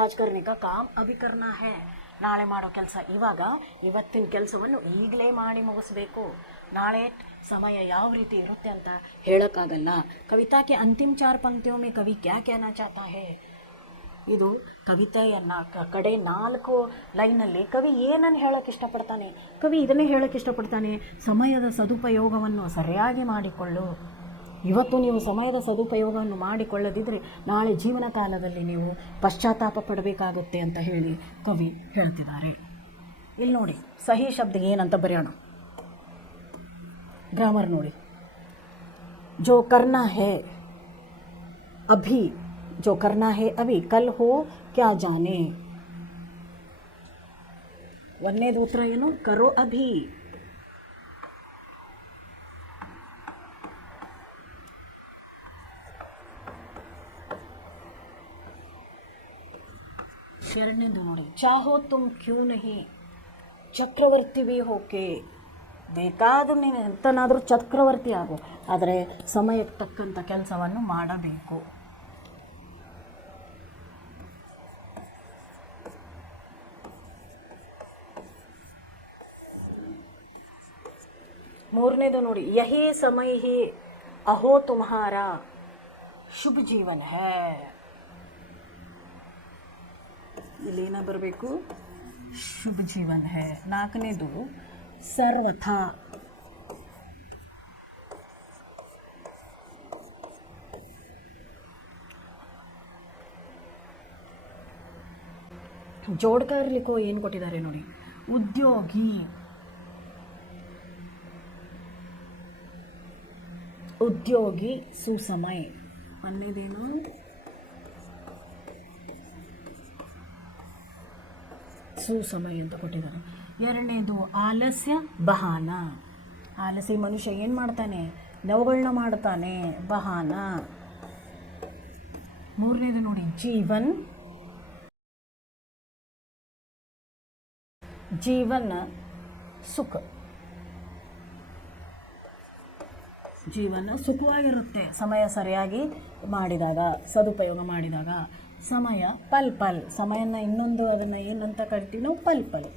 ಆಜ್ ಕರ್ನೆ ಕಾ ಕಾಮ್ ಅಭಿ ಕರ್ನಾ ಹೇ. ನಾಳೆ ಮಾಡೋ ಕೆಲಸ ಇವತ್ತಿನ ಕೆಲಸವನ್ನು ಈಗಲೇ ಮಾಡಿ ಮುಗಿಸ್ಬೇಕು. ನಾಳೆ ಸಮಯ ಯಾವ ರೀತಿ ಇರುತ್ತೆ ಅಂತ ಹೇಳೋಕ್ಕಾಗಲ್ಲ. ಕವಿತಾಕ್ಕೆ ಅಂತಿಮ 4 ಪಂಕ್ತಿಯೋ ಮೇ ಕವಿ ಕ್ಯಾ कहना चाहता है. ಇದು ಕವಿತೆಯನ್ನು ಕಡೆ 4 ಲೈನಲ್ಲಿ ಕವಿ ಏನನ್ನು ಹೇಳೋಕ್ಕೆ ಇಷ್ಟಪಡ್ತಾನೆ. ಕವಿ ಇದನ್ನೇ ಹೇಳೋಕ್ಕೆ ಇಷ್ಟಪಡ್ತಾನೆ, ಸಮಯದ ಸದುಪಯೋಗವನ್ನು ಸರಿಯಾಗಿ ಮಾಡಿಕೊಳ್ಳು. ಇವತ್ತು ನೀವು ಸಮಯದ ಸದುಪಯೋಗವನ್ನು ಮಾಡಿಕೊಳ್ಳದಿದ್ದರೆ ನಾಳೆ ಜೀವನ ಕಾಲದಲ್ಲಿ ನೀವು ಪಶ್ಚಾತ್ತಾಪ ಪಡಬೇಕಾಗುತ್ತೆ ಅಂತ ಹೇಳಿ ಕವಿ ಹೇಳ್ತಿದ್ದಾರೆ. ಇಲ್ಲಿ ನೋಡಿ, ಸಹಿ ಶಬ್ದ ಏನಂತ ಬರೆಯೋಣ. ಗ್ರಾಮರ್ ನೋಡಿ, जो करना है अभी, जो करना है अभी, कल हो क्या जाने. ಒಂದನೇದು ಉತ್ತರ ಏನು, ಕರೋ ಅಭಿ. ಎರಡನೇದು ನೋಡಿ, ಚಾಹೋ ತುಮ್ ಕ್ಯೂ ನಹಿ ಚಕ್ರವರ್ತಿ ಭೀ ಹೋಕೆ. ಬೇಕಾದ್ರೂ ನೀನು ಎಂತನಾದರೂ ಚಕ್ರವರ್ತಿ ಆಗು, ಆದರೆ ಸಮಯಕ್ಕೆ ತಕ್ಕಂಥ ಕೆಲಸವನ್ನು ಮಾಡಬೇಕು. ಮೂರನೇದು ನೋಡಿ, ಯಹಿ ಸಮಯ ಹಿ ಅಹೋ ತುಮ್ಹಾರ ಶುಭ ಜೀವನ ಹೇ. ಇಲ್ಲೇನ ಬರಬೇಕು, ಶುಭ ಜೀವನ ಹೇ. ನಾಲ್ಕನೇದು ಸರ್ವಥಾ. ಜೋಡ್ಕರ್ ಲಿಖೋ ಏನು ಕೊಟ್ಟಿದ್ದಾರೆ ನೋಡಿ, ಉದ್ಯೋಗಿ, ಉದ್ಯೋಗಿ ಸುಸಮಯ. ಅನ್ನೇದೇನು, ಸುಸಮಯ ಅಂತ ಕೊಟ್ಟಿದ್ದಾರೆ. ಎರಡನೇದು ಆಲಸ್ಯ ಬಹಾನ. ಆಲಸ್ಯ ಮನುಷ್ಯ ಏನು ಮಾಡ್ತಾನೆ, ನೋವುಗಳನ್ನ ಮಾಡ್ತಾನೆ, ಬಹಾನ. ಮೂರನೇದು ನೋಡಿ, ಜೀವನ್, ಜೀವನ ಸುಖ. ಜೀವನ ಸುಖವಾಗಿರುತ್ತೆ ಸಮಯ ಸರಿಯಾಗಿ ಮಾಡಿದಾಗ, ಸದುಪಯೋಗ ಮಾಡಿದಾಗ. ಸಮಯ ಪಲ್ ಪಲ್, ಸಮಯನ ಇನ್ನೊಂದು ಅದನ್ನು ಏನಂತ ಕರಿತೀವಿ ನಾವು, ಪಲ್ ಪಲ್.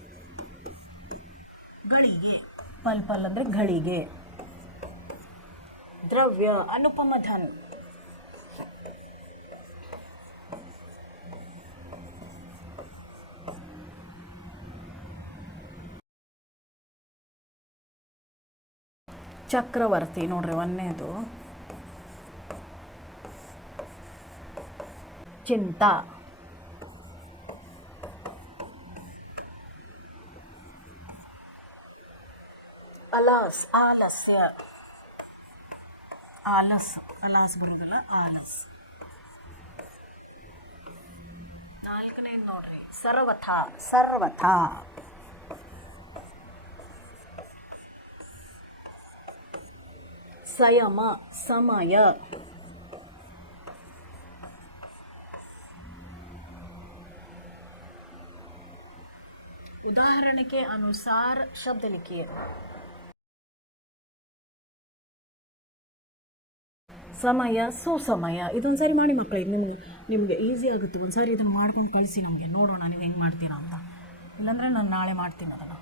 ಗಳಿಗೆ, ಪಲ್ ಪಲ್ ಅಂದರೆ ಗಳಿಗೆ. ದ್ರವ್ಯ, ಅನುಪಮ ಧನ್. ಚಕ್ರವರ್ತಿ ನೋಡ್ರಿ, ಒಂದನೇದು ಚಿಂತಾ. ಅಲಾಸ್, ಆಲಸ್ಯ. ಆಲಸ್, ಅಲಾಸ್ ಬರೋದಿಲ್ಲ, ಆಲಸ್. ನಾಲ್ಕನೇದು ನೋಡ್ರಿ, ಸರ್ವಥಾ, ಸರ್ವಥಾ. ಸಂಯಮ, ಸಮಯ. उदाहरण के अनुसार शब्द लिखिए. ಸಮಯ ಸುಸಮಯ. ಇದೊಂದು ಸಾರಿ ಮಾಡಿ ಮಕ್ಕಳು, ಇದು ನಿಮಗೆ ಈಸಿ ಆಗುತ್ತೆ. ಒಂದು ಸಾರಿ ಇದನ್ನು ಮಾಡ್ಕೊಂಡು ಕಳಿಸಿ ನಮಗೆ, ನೋಡೋಣ ನೀವು ಹೆಂಗೆ ಮಾಡ್ತೀರಾ ಅಂತ. ಇಲ್ಲಾಂದರೆ ನಾನು ನಾಳೆ ಮಾಡ್ತೀನಿ ಅದನ್ನು.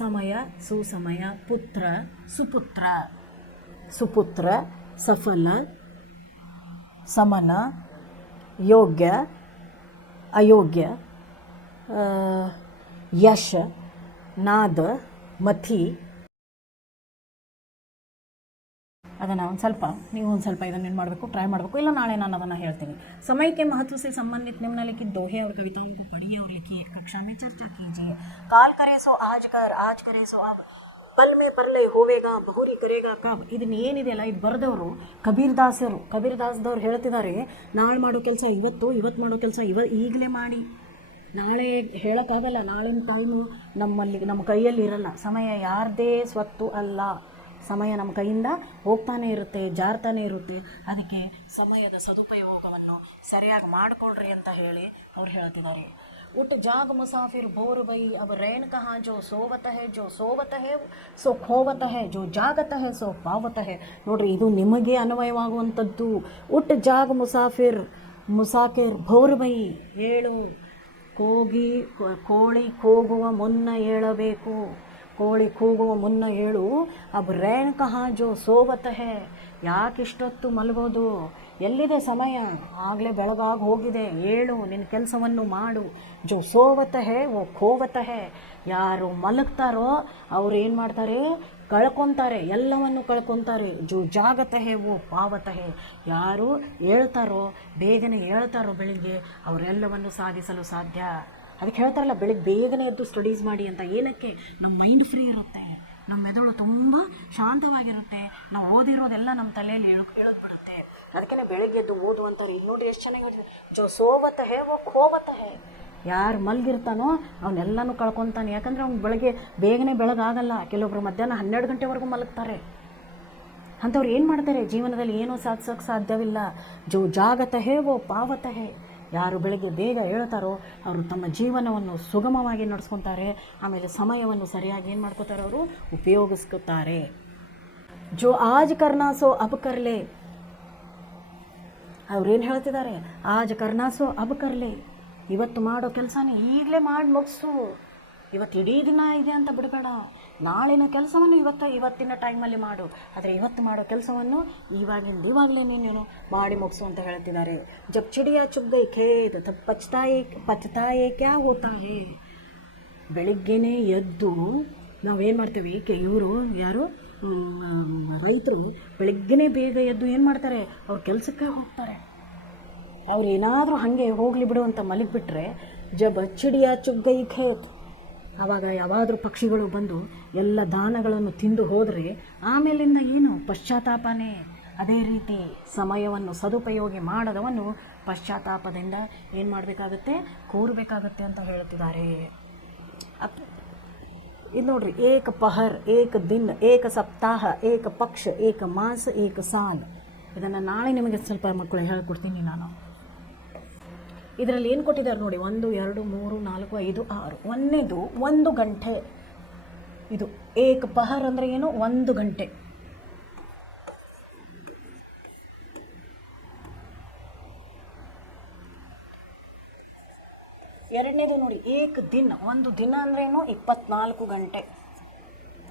ಸಮಯ ಸುಸಮಯ, ಪುತ್ರ ಸುಪುತ್ರ, ಸುಪುತ್ರ ಸಫಲ, ಸಮನ, ಯೋಗ್ಯ ಅಯೋಗ್ಯ, ಯಶ, ನಾದ, ಮಥಿ. ಅದನ್ನು ನೀವು ಒಂದು ಸ್ವಲ್ಪ ಇದನ್ನು ಏನು ಮಾಡಬೇಕು, ಟ್ರೈ ಮಾಡಬೇಕು. ಇಲ್ಲ ನಾಳೆ ನಾನು ಅದನ್ನು ಹೇಳ್ತೀನಿ. समय के महत्व से संबंधित निम्नलिखित दोहे और कविताओं को पढ़िए और लिखिए, कक्षा में चर्चा कीजिए. काल करे सो आज कर, आज करे सो अब, पल में परले होवेगा, ಬಹುರಿ ಕರೆಗ ಕಬ್. ಇದನ್ನ ಏನಿದೆಯಲ್ಲ, ಇದು ಬರೆದವರು ಕಬೀರ್ದಾಸದವ್ರು ಹೇಳ್ತಿದ್ದಾರೆ, ನಾಳೆ ಮಾಡೋ ಕೆಲಸ ಇವತ್ತು ಮಾಡೋ ಕೆಲಸ ಈಗಲೇ ಮಾಡಿ. ನಾಳೆ ಹೇಳೋಕ್ಕಾಗಲ್ಲ, ನಾಳಿನ ಟೈಮು ನಮ್ಮ ಕೈಯಲ್ಲಿ ಇರಲ್ಲ. ಸಮಯ ಯಾರದೇ ಸ್ವತ್ತು ಅಲ್ಲ. ಸಮಯ ನಮ್ಮ ಕೈಯಿಂದ ಹೋಗ್ತಾನೆ ಇರುತ್ತೆ, ಜಾರ್ತಾನೆ ಇರುತ್ತೆ. ಅದಕ್ಕೆ ಸಮಯದ ಸದುಪಯೋಗವನ್ನು ಸರಿಯಾಗಿ ಮಾಡಿಕೊಳ್ರಿ ಅಂತ ಹೇಳಿ ಅವ್ರು ಹೇಳ್ತಿದ್ದಾರೆ. उठ जाग मुसाफिर भोर भई, अब रैन कहाँ जो सोवत है सो खोवत है, जो जागत है सो पावत है. ನೋಡ್ರಿ, ಇದು ನಿಮಗೆ ಅನ್ವಯವಾಗುವಂಥದ್ದು. ಉಟ್ ಜಾಗ್ ಮುಸಾಫಿರ್ ಭೋರ್ ಭೈ, ಏಳು. ಕೋಳಿ ಕೂಗುವ ಮುನ್ನ ಏಳಬೇಕು. ಕೋಳಿ ಕೂಗುವ ಮುನ್ನ ಏಳು. ಅಬ್ ರೈನ್ ಕಹಾ ಜೋ ಸೋವತ್ ಹೇ, ಯಾಕಿಷ್ಟೊತ್ತು ಮಲಗೋದು, ಎಲ್ಲಿದೆ ಸಮಯ, ಆಗಲೇ ಬೆಳಗಾಗಿ ಹೋಗಿದೆ, ಏಳು, ನಿನ್ನ ಕೆಲಸವನ್ನು ಮಾಡು. ಜೋ ಸೋವತ್ ಹೇ ಓ ಖೋವತ್ ಹೇ, ಯಾರು ಮಲಗ್ತಾರೋ ಅವ್ರು ಏನು ಮಾಡ್ತಾರೆ, ಕಳ್ಕೊತಾರೆ, ಎಲ್ಲವನ್ನು ಕಳ್ಕೊತಾರೆ. ಜೋ ಜಾಗತ ಹೇ ಓ ಪಾವತ ಹೇ, ಯಾರು ಹೇಳ್ತಾರೋ, ಬೇಗನೆ ಹೇಳ್ತಾರೋ ಬೆಳಿಗ್ಗೆ, ಅವರೆಲ್ಲವನ್ನು ಸಾಧಿಸಲು ಸಾಧ್ಯ. ಅದಕ್ಕೆ ಹೇಳ್ತಾರಲ್ಲ, ಬೆಳಿಗ್ಗೆ ಬೇಗನೆ ಎದ್ದು ಸ್ಟಡೀಸ್ ಮಾಡಿ ಅಂತ. ಏನಕ್ಕೆ? ನಮ್ಮ ಮೈಂಡ್ ಫ್ರೀ ಇರುತ್ತೆ, ನಮ್ಮ ಮೆದುಳು ತುಂಬ ಶಾಂತವಾಗಿರುತ್ತೆ, ನಾವು ಓದಿರೋದೆಲ್ಲ ನಮ್ಮ ತಲೆಯಲ್ಲಿ ಹೇಳೋದ್ಬಿಡುತ್ತೆ. ಅದಕ್ಕೆ ಬೆಳಿಗ್ಗೆ ಎದ್ದು ಓದು ಅಂತಾರೆ. ಈಗ ನೋಡಿ ಎಷ್ಟು ಚೆನ್ನಾಗಿ ಹೇಳ್ತಾರೆ, ಜೋ ಸೋವತ ಹೇ ಓ ಖೋವತ ಹೇ, ಯಾರು ಮಲಗಿರ್ತಾನೋ ಅವನ್ನೆಲ್ಲನೂ ಕಳ್ಕೊತಾನೆ. ಯಾಕಂದರೆ ಅವ್ನು ಬೆಳಗ್ಗೆ ಬೇಗನೆ ಬೆಳಗಾಗಲ್ಲ. ಕೆಲವೊಬ್ರು ಮಧ್ಯಾಹ್ನ 12 ಗಂಟೆವರೆಗೂ ಮಲಗ್ತಾರೆ. ಅಂಥವ್ರು ಏನು ಮಾಡ್ತಾರೆ, ಜೀವನದಲ್ಲಿ ಏನೂ ಸಾಧಿಸೋಕ್ಕೆ ಸಾಧ್ಯವಿಲ್ಲ. ಜೋ ಜಾಗತ ಹೇ ಓ ಪಾವತ ಹೇ, ಯಾರು ಬೆಳಗ್ಗೆ ಬೇಗ ಹೇಳ್ತಾರೋ ಅವರು ತಮ್ಮ ಜೀವನವನ್ನು ಸುಗಮವಾಗಿ ನಡೆಸ್ಕೊತಾರೆ. ಆಮೇಲೆ ಸಮಯವನ್ನು ಸರಿಯಾಗಿ ಏನು ಮಾಡ್ಕೋತಾರೆ, ಅವರು ಉಪಯೋಗಿಸ್ಕೊತಾರೆ. ಜೋ ಆಜ್ ಕರ್ನಾ ಸೋ ಅಬ್ ಕರ್ಲೆ, ಅವ್ರೇನು ಹೇಳ್ತಿದ್ದಾರೆ, ಆಜ್ ಕರ್ನಾ ಸೋ ಅಬ್ ಕರ್ಲೆ, ಇವತ್ತು ಮಾಡೋ ಕೆಲಸನೇ ಈಗಲೇ ಮಾಡಿ ಮುಗಿಸು. ಇವತ್ತು ಇಡೀ ದಿನ ಇದೆ ಅಂತ ಬಿಡಬೇಡ. ನಾಳಿನ ಕೆಲಸವನ್ನು ಇವತ್ತಿನ ಟೈಮಲ್ಲಿ ಮಾಡು. ಆದರೆ ಇವತ್ತು ಮಾಡೋ ಕೆಲಸವನ್ನು ಇವಾಗಲೇ ನೀನು ಮಾಡಿ ಮುಗಿಸು ಅಂತ ಹೇಳ್ತಿದ್ದಾರೆ. ಜಬ್ ಚಿಡಿಯಾ ಚುಗ್ ಗೈ ಖೇತ್ ತಬ್ ಪಚ್ತಾಯೇ ಕ್ಯಾ ಹೋತಾ ಹೇ. ಬೆಳಿಗ್ಗೆನೇ ಎದ್ದು ನಾವೇನು ಮಾಡ್ತೀವಿ, ಇವರು ಯಾರು ರೈತರು ಬೆಳಿಗ್ಗೆನೇ ಬೇಗ ಎದ್ದು ಏನು ಮಾಡ್ತಾರೆ, ಅವ್ರ ಕೆಲಸಕ್ಕೆ ಹೋಗ್ತಾರೆ. ಅವ್ರು ಏನಾದರೂ ಹಾಗೆ ಹೋಗಲಿ ಬಿಡು ಅಂತ ಮಲಗಿಬಿಟ್ರೆ, ಜಬ್ ಚಿಡಿಯಾ ಚುಗ್ ಗೈ ಖೇತ್, ಆವಾಗ ಯಾವಾದರೂ ಪಕ್ಷಿಗಳು ಬಂದು ಎಲ್ಲ ದಾನಗಳನ್ನು ತಿಂದು ಹೋದರೆ ಆಮೇಲಿಂದ ಏನು ಪಶ್ಚಾತ್ತಾಪನೇ. ಅದೇ ರೀತಿ ಸಮಯವನ್ನು ಸದುಪಯೋಗ ಮಾಡದವನು ಪಶ್ಚಾತ್ತಾಪದಿಂದ ಏನು ಮಾಡಬೇಕಾಗುತ್ತೆ, ಕೂರಬೇಕಾಗತ್ತೆ ಅಂತ ಹೇಳ್ತಿದ್ದಾರೆ. ಇದು ನೋಡ್ರಿ, ಏಕ ಪಹರ್, ಏಕ ದಿನ, ಏಕ ಸಪ್ತಾಹ, ಏಕ ಪಕ್ಷ, ಏಕ ಮಾಸ, ಏಕ ಸಾಲ್. ಇದನ್ನು ನಾಳೆ ನಿಮಗೆ ಸ್ವಲ್ಪ ಮಕ್ಕಳು ಹೇಳ್ಕೊಡ್ತೀನಿ ನಾನು. ಇದರಲ್ಲಿ ಏನು ಕೊಟ್ಟಿದ್ದಾರೆ ನೋಡಿ, 1 2 3 4 5 6. ಒಂದನೇದು 1 ಗಂಟೆ. ಇದು ಏಕ ಪಹರ್ ಅಂದರೆ ಏನು, 1 ಗಂಟೆ. ಎರಡನೇದು ನೋಡಿ, ಏಕ ದಿನ. ಒಂದು ದಿನ ಅಂದ್ರೇನು, 24 ಗಂಟೆ.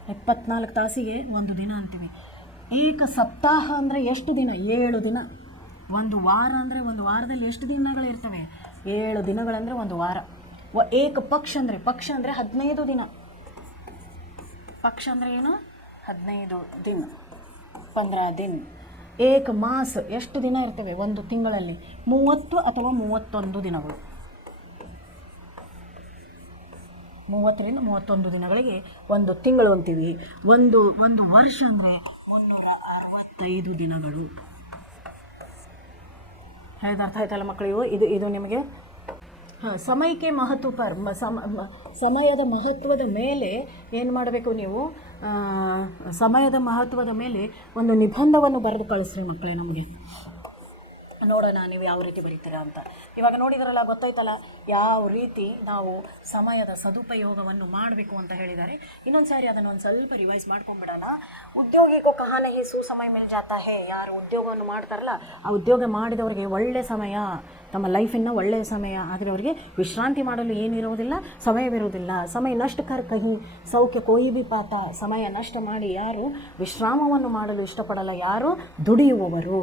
24 ತಾಸಿಗೆ ಒಂದು ದಿನ ಅಂತೀವಿ. ಏಕ ಸಪ್ತಾಹ ಅಂದರೆ ಎಷ್ಟು ದಿನ, 7 ದಿನ. ಒಂದು ವಾರ ಅಂದರೆ ಒಂದು ವಾರದಲ್ಲಿ ಎಷ್ಟು ದಿನಗಳಿರ್ತವೆ, 7 ದಿನಗಳಂದರೆ ಒಂದು ವಾರ. ಏಕ ಪಕ್ಷ ಅಂದರೆ 15 ದಿನ. ಪಕ್ಷ ಅಂದರೆ ಏನು, 15 ದಿನ, 15 ದಿನ. ಏಕ ಮಾಸ ಎಷ್ಟು ದಿನ ಇರ್ತವೆ ಒಂದು ತಿಂಗಳಲ್ಲಿ, 30 ಅಥವಾ 31 ದಿನಗಳು. 30 ರಿಂದ 31 ದಿನಗಳಿಗೆ ಒಂದು ತಿಂಗಳು ಅಂತೀವಿ. ಒಂದು ವರ್ಷ ಅಂದರೆ 365 ದಿನಗಳು. ಹೇಳಿದ ಅರ್ಥ ಆಯ್ತಲ್ಲ ಮಕ್ಕಳಿಗೂ. ಇದು ನಿಮಗೆ ಸಮಯಕ್ಕೆ ಮಹತ್ವ ಪರ್ ಸಮಯದ ಮಹತ್ವದ ಮೇಲೆ ಏನು ಮಾಡಬೇಕು ನೀವು, ಸಮಯದ ಮಹತ್ವದ ಮೇಲೆ ಒಂದು ನಿಬಂಧವನ್ನು ಬರೆದು ಕಳಿಸ್ರಿ ಮಕ್ಕಳೇ ನಮಗೆ. ನೋಡೋಣ ನೀವು ಯಾವ ರೀತಿ ಬರೀತೀರಾ ಅಂತ. ಇವಾಗ ನೋಡಿದ್ರಲ್ಲ, ಗೊತ್ತಾಯ್ತಲ್ಲ ಯಾವ ರೀತಿ ನಾವು ಸಮಯದ ಸದುಪಯೋಗವನ್ನು ಮಾಡಬೇಕು ಅಂತ ಹೇಳಿದ್ದಾರೆ. ಇನ್ನೊಂದು ಸಾರಿ ಅದನ್ನು ಒಂದು ಸ್ವಲ್ಪ ರಿವೈಸ್ ಮಾಡ್ಕೊಂಡ್ಬಿಡೋಣ. ಉದ್ಯೋಗಿಗೂ ಕಹಾನ ಹಿ ಸುಸಮಯ ಮಿಲ್ ಜಾತಾ ಹೇ. ಯಾರು ಉದ್ಯೋಗವನ್ನು ಮಾಡ್ತಾರಲ್ಲ, ಆ ಉದ್ಯೋಗ ಮಾಡಿದವರಿಗೆ ಒಳ್ಳೆಯ ಸಮಯ, ತಮ್ಮ ಲೈಫಿನ ಒಳ್ಳೆಯ ಸಮಯ. ಆದರೆ ಅವರಿಗೆ ವಿಶ್ರಾಂತಿ ಮಾಡಲು ಏನಿರೋದಿಲ್ಲ, ಸಮಯವಿರೋದಿಲ್ಲ. ಸಮಯ ನಷ್ಟ ಕರ್ ಕಹಿ ಸೌಖ್ಯ ಕೋಯಿ ಬಿ ಪಾತ. ಸಮಯ ನಷ್ಟ ಮಾಡಿ ಯಾರು ವಿಶ್ರಾಮವನ್ನು ಮಾಡಲು ಇಷ್ಟಪಡಲ್ಲ, ಯಾರು ದುಡಿಯುವವರು.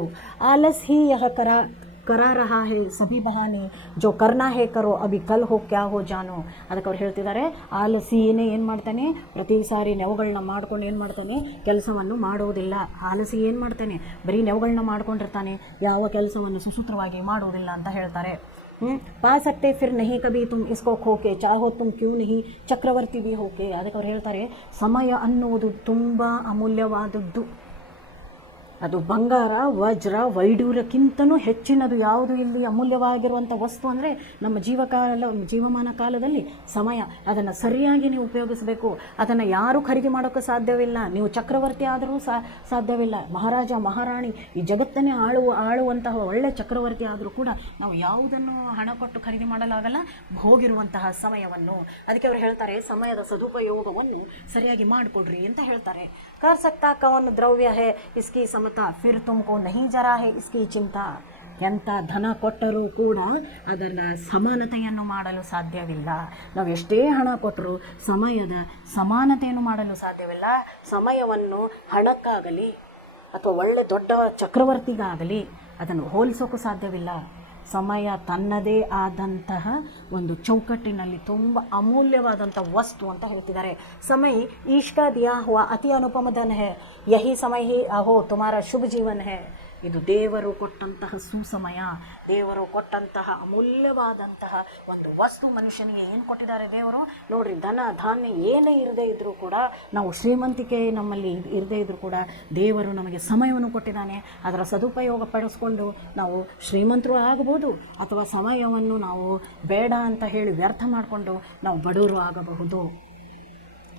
ಆಲಸ್ ಹಿ ಯಹ ಕರಾ ರಹಾ ಹೇ ಸಭಿ ಬಹಾನೆ ಜೋ ಕರ್ನಾ ಹೇ ಕರೋ ಅಭಿ ಕಲ್ ಹೋ ಕ್ಯಾ ಹೋ ಜಾನೋ. ಅದಕ್ಕೆ ಅವ್ರು ಹೇಳ್ತಿದ್ದಾರೆ, ಆಲಸಿಯೇ ಏನು ಮಾಡ್ತಾನೆ, ಪ್ರತಿ ಸಾರಿ ನೆವಗಳನ್ನ ಮಾಡ್ಕೊಂಡು ಏನು ಮಾಡ್ತಾನೆ, ಕೆಲಸವನ್ನು ಮಾಡುವುದಿಲ್ಲ. ಆಲಸಿ ಏನು ಮಾಡ್ತಾನೆ, ಬರೀ ನೆವಗಳನ್ನ ಮಾಡ್ಕೊಂಡಿರ್ತಾನೆ, ಯಾವ ಕೆಲಸವನ್ನು ಸುಸೂತ್ರವಾಗಿ ಮಾಡುವುದಿಲ್ಲ ಅಂತ ಹೇಳ್ತಾರೆ. ಪಾ ಸಕ್ತೆ ಫಿರ್ ನಹಿ ಕಭಿ ತುಮ್ ಇಸ್ಕೋ ಖೋಕೆ ಚಾಹೋ ತುಮ್ ಕ್ಯೂ ನಹಿ ಚಕ್ರವರ್ತಿ ಬಿ ಹೋಕೆ. ಅದಕ್ಕೆ ಅವ್ರು ಹೇಳ್ತಾರೆ, ಸಮಯ ಅನ್ನುವುದು ತುಂಬ ಅಮೂಲ್ಯವಾದದ್ದು. ಅದು ಬಂಗಾರ, ವಜ್ರ, ವೈಡೂರ್ಯಕ್ಕಿಂತನೂ ಹೆಚ್ಚಿನದು ಯಾವುದು ಇಲ್ಲಿ ಅಮೂಲ್ಯವಾಗಿರುವಂಥ ವಸ್ತು ಅಂದರೆ ನಮ್ಮ ಜೀವಮಾನ ಕಾಲದಲ್ಲಿ ಸಮಯ. ಅದನ್ನು ಸರಿಯಾಗಿ ನೀವು ಉಪಯೋಗಿಸಬೇಕು. ಅದನ್ನು ಯಾರೂ ಖರೀದಿ ಮಾಡೋಕ್ಕೆ ಸಾಧ್ಯವಿಲ್ಲ. ನೀವು ಚಕ್ರವರ್ತಿ ಆದರೂ ಸಾಧ್ಯವಿಲ್ಲ. ಮಹಾರಾಜ ಮಹಾರಾಣಿ ಈ ಜಗತ್ತನ್ನೇ ಆಳುವಂತಹ ಒಳ್ಳೆ ಚಕ್ರವರ್ತಿ ಆದರೂ ಕೂಡ ನಾವು ಯಾವುದನ್ನು ಹಣ ಕೊಟ್ಟು ಖರೀದಿ ಮಾಡಲಾಗಲ್ಲ, ಹೋಗಿರುವಂತಹ ಸಮಯವನ್ನು. ಅದಕ್ಕೆ ಅವರು ಹೇಳ್ತಾರೆ, ಸಮಯದ ಸದುಪಯೋಗವನ್ನು ಸರಿಯಾಗಿ ಮಾಡಿಕೊಡ್ರಿ ಅಂತ ಹೇಳ್ತಾರೆ. ಕರ್ ಸಕ್ತಾ ಕವನ್ ದ್ರವ್ಯ ಹೇ ಇಸ್ಕಿ ಸಮತಾ ಫಿರ್ ತುಮಕೋ ನಹಿ ಜರಾ ಹೇ ಇಸ್ಕಿ ಚಿಂತಾ. ಎಂಥ ಧನ ಕೊಟ್ಟರೂ ಕೂಡ ಅದನ್ನು ಸಮಾನತೆಯನ್ನು ಮಾಡಲು ಸಾಧ್ಯವಿಲ್ಲ. ನಾವು ಎಷ್ಟೇ ಹಣ ಕೊಟ್ಟರೂ ಸಮಯದ ಸಮಾನತೆಯನ್ನು ಮಾಡಲು ಸಾಧ್ಯವಿಲ್ಲ. ಸಮಯವನ್ನು ಹಣಕ್ಕಾಗಲಿ ಅಥವಾ ಒಳ್ಳೆ ದೊಡ್ಡ ಚಕ್ರವರ್ತಿಗಾಗಲಿ ಅದನ್ನು ಹೋಲಿಸೋಕ್ಕೂ ಸಾಧ್ಯವಿಲ್ಲ. ಸಮಯ ತನ್ನದೇ ಆದಂತಹ ಒಂದು ಚೌಕಟ್ಟಿನಲ್ಲಿ ತುಂಬ ಅಮೂಲ್ಯವಾದಂಥ ವಸ್ತು ಅಂತ ಹೇಳ್ತಿದ್ದಾರೆ. ಸಮಯ ಈಶ್ಕಾ ದಿಯಾ ಹುವಾ ಅತಿ ಅನುಪಮ ಧನ ಹೇ, ಯಹಿ ಸಮಯ ಹಿ ಅಹೋ ತುಮಾರ ಶುಭ ಜೀವನ ಹೇ. ಇದು ದೇವರು ಕೊಟ್ಟಂತಹ ಸುಸಮಯ, ದೇವರು ಕೊಟ್ಟಂತಹ ಅಮೂಲ್ಯವಾದಂತಹ ಒಂದು ವಸ್ತು. ಮನುಷ್ಯನಿಗೆ ಏನು ಕೊಟ್ಟಿದ್ದಾರೆ ದೇವರು ನೋಡ್ರಿ, ಧನ ಧಾನ್ಯ ಏನೇ ಇರದೇ ಇದ್ದರೂ ಕೂಡ, ನಾವು ಶ್ರೀಮಂತಿಕೆ ನಮ್ಮಲ್ಲಿ ಇರದೇ ಇದ್ದರೂ ಕೂಡ ದೇವರು ನಮಗೆ ಸಮಯವನ್ನು ಕೊಟ್ಟಿದ್ದಾನೆ. ಅದರ ಸದುಪಯೋಗ ಪಡಿಸ್ಕೊಂಡು ನಾವು ಶ್ರೀಮಂತರು ಆಗಬಹುದು, ಅಥವಾ ಸಮಯವನ್ನು ನಾವು ಬೇಡ ಅಂತ ಹೇಳಿ ವ್ಯರ್ಥ ಮಾಡಿಕೊಂಡು ನಾವು ಬಡವರು ಆಗಬಹುದು.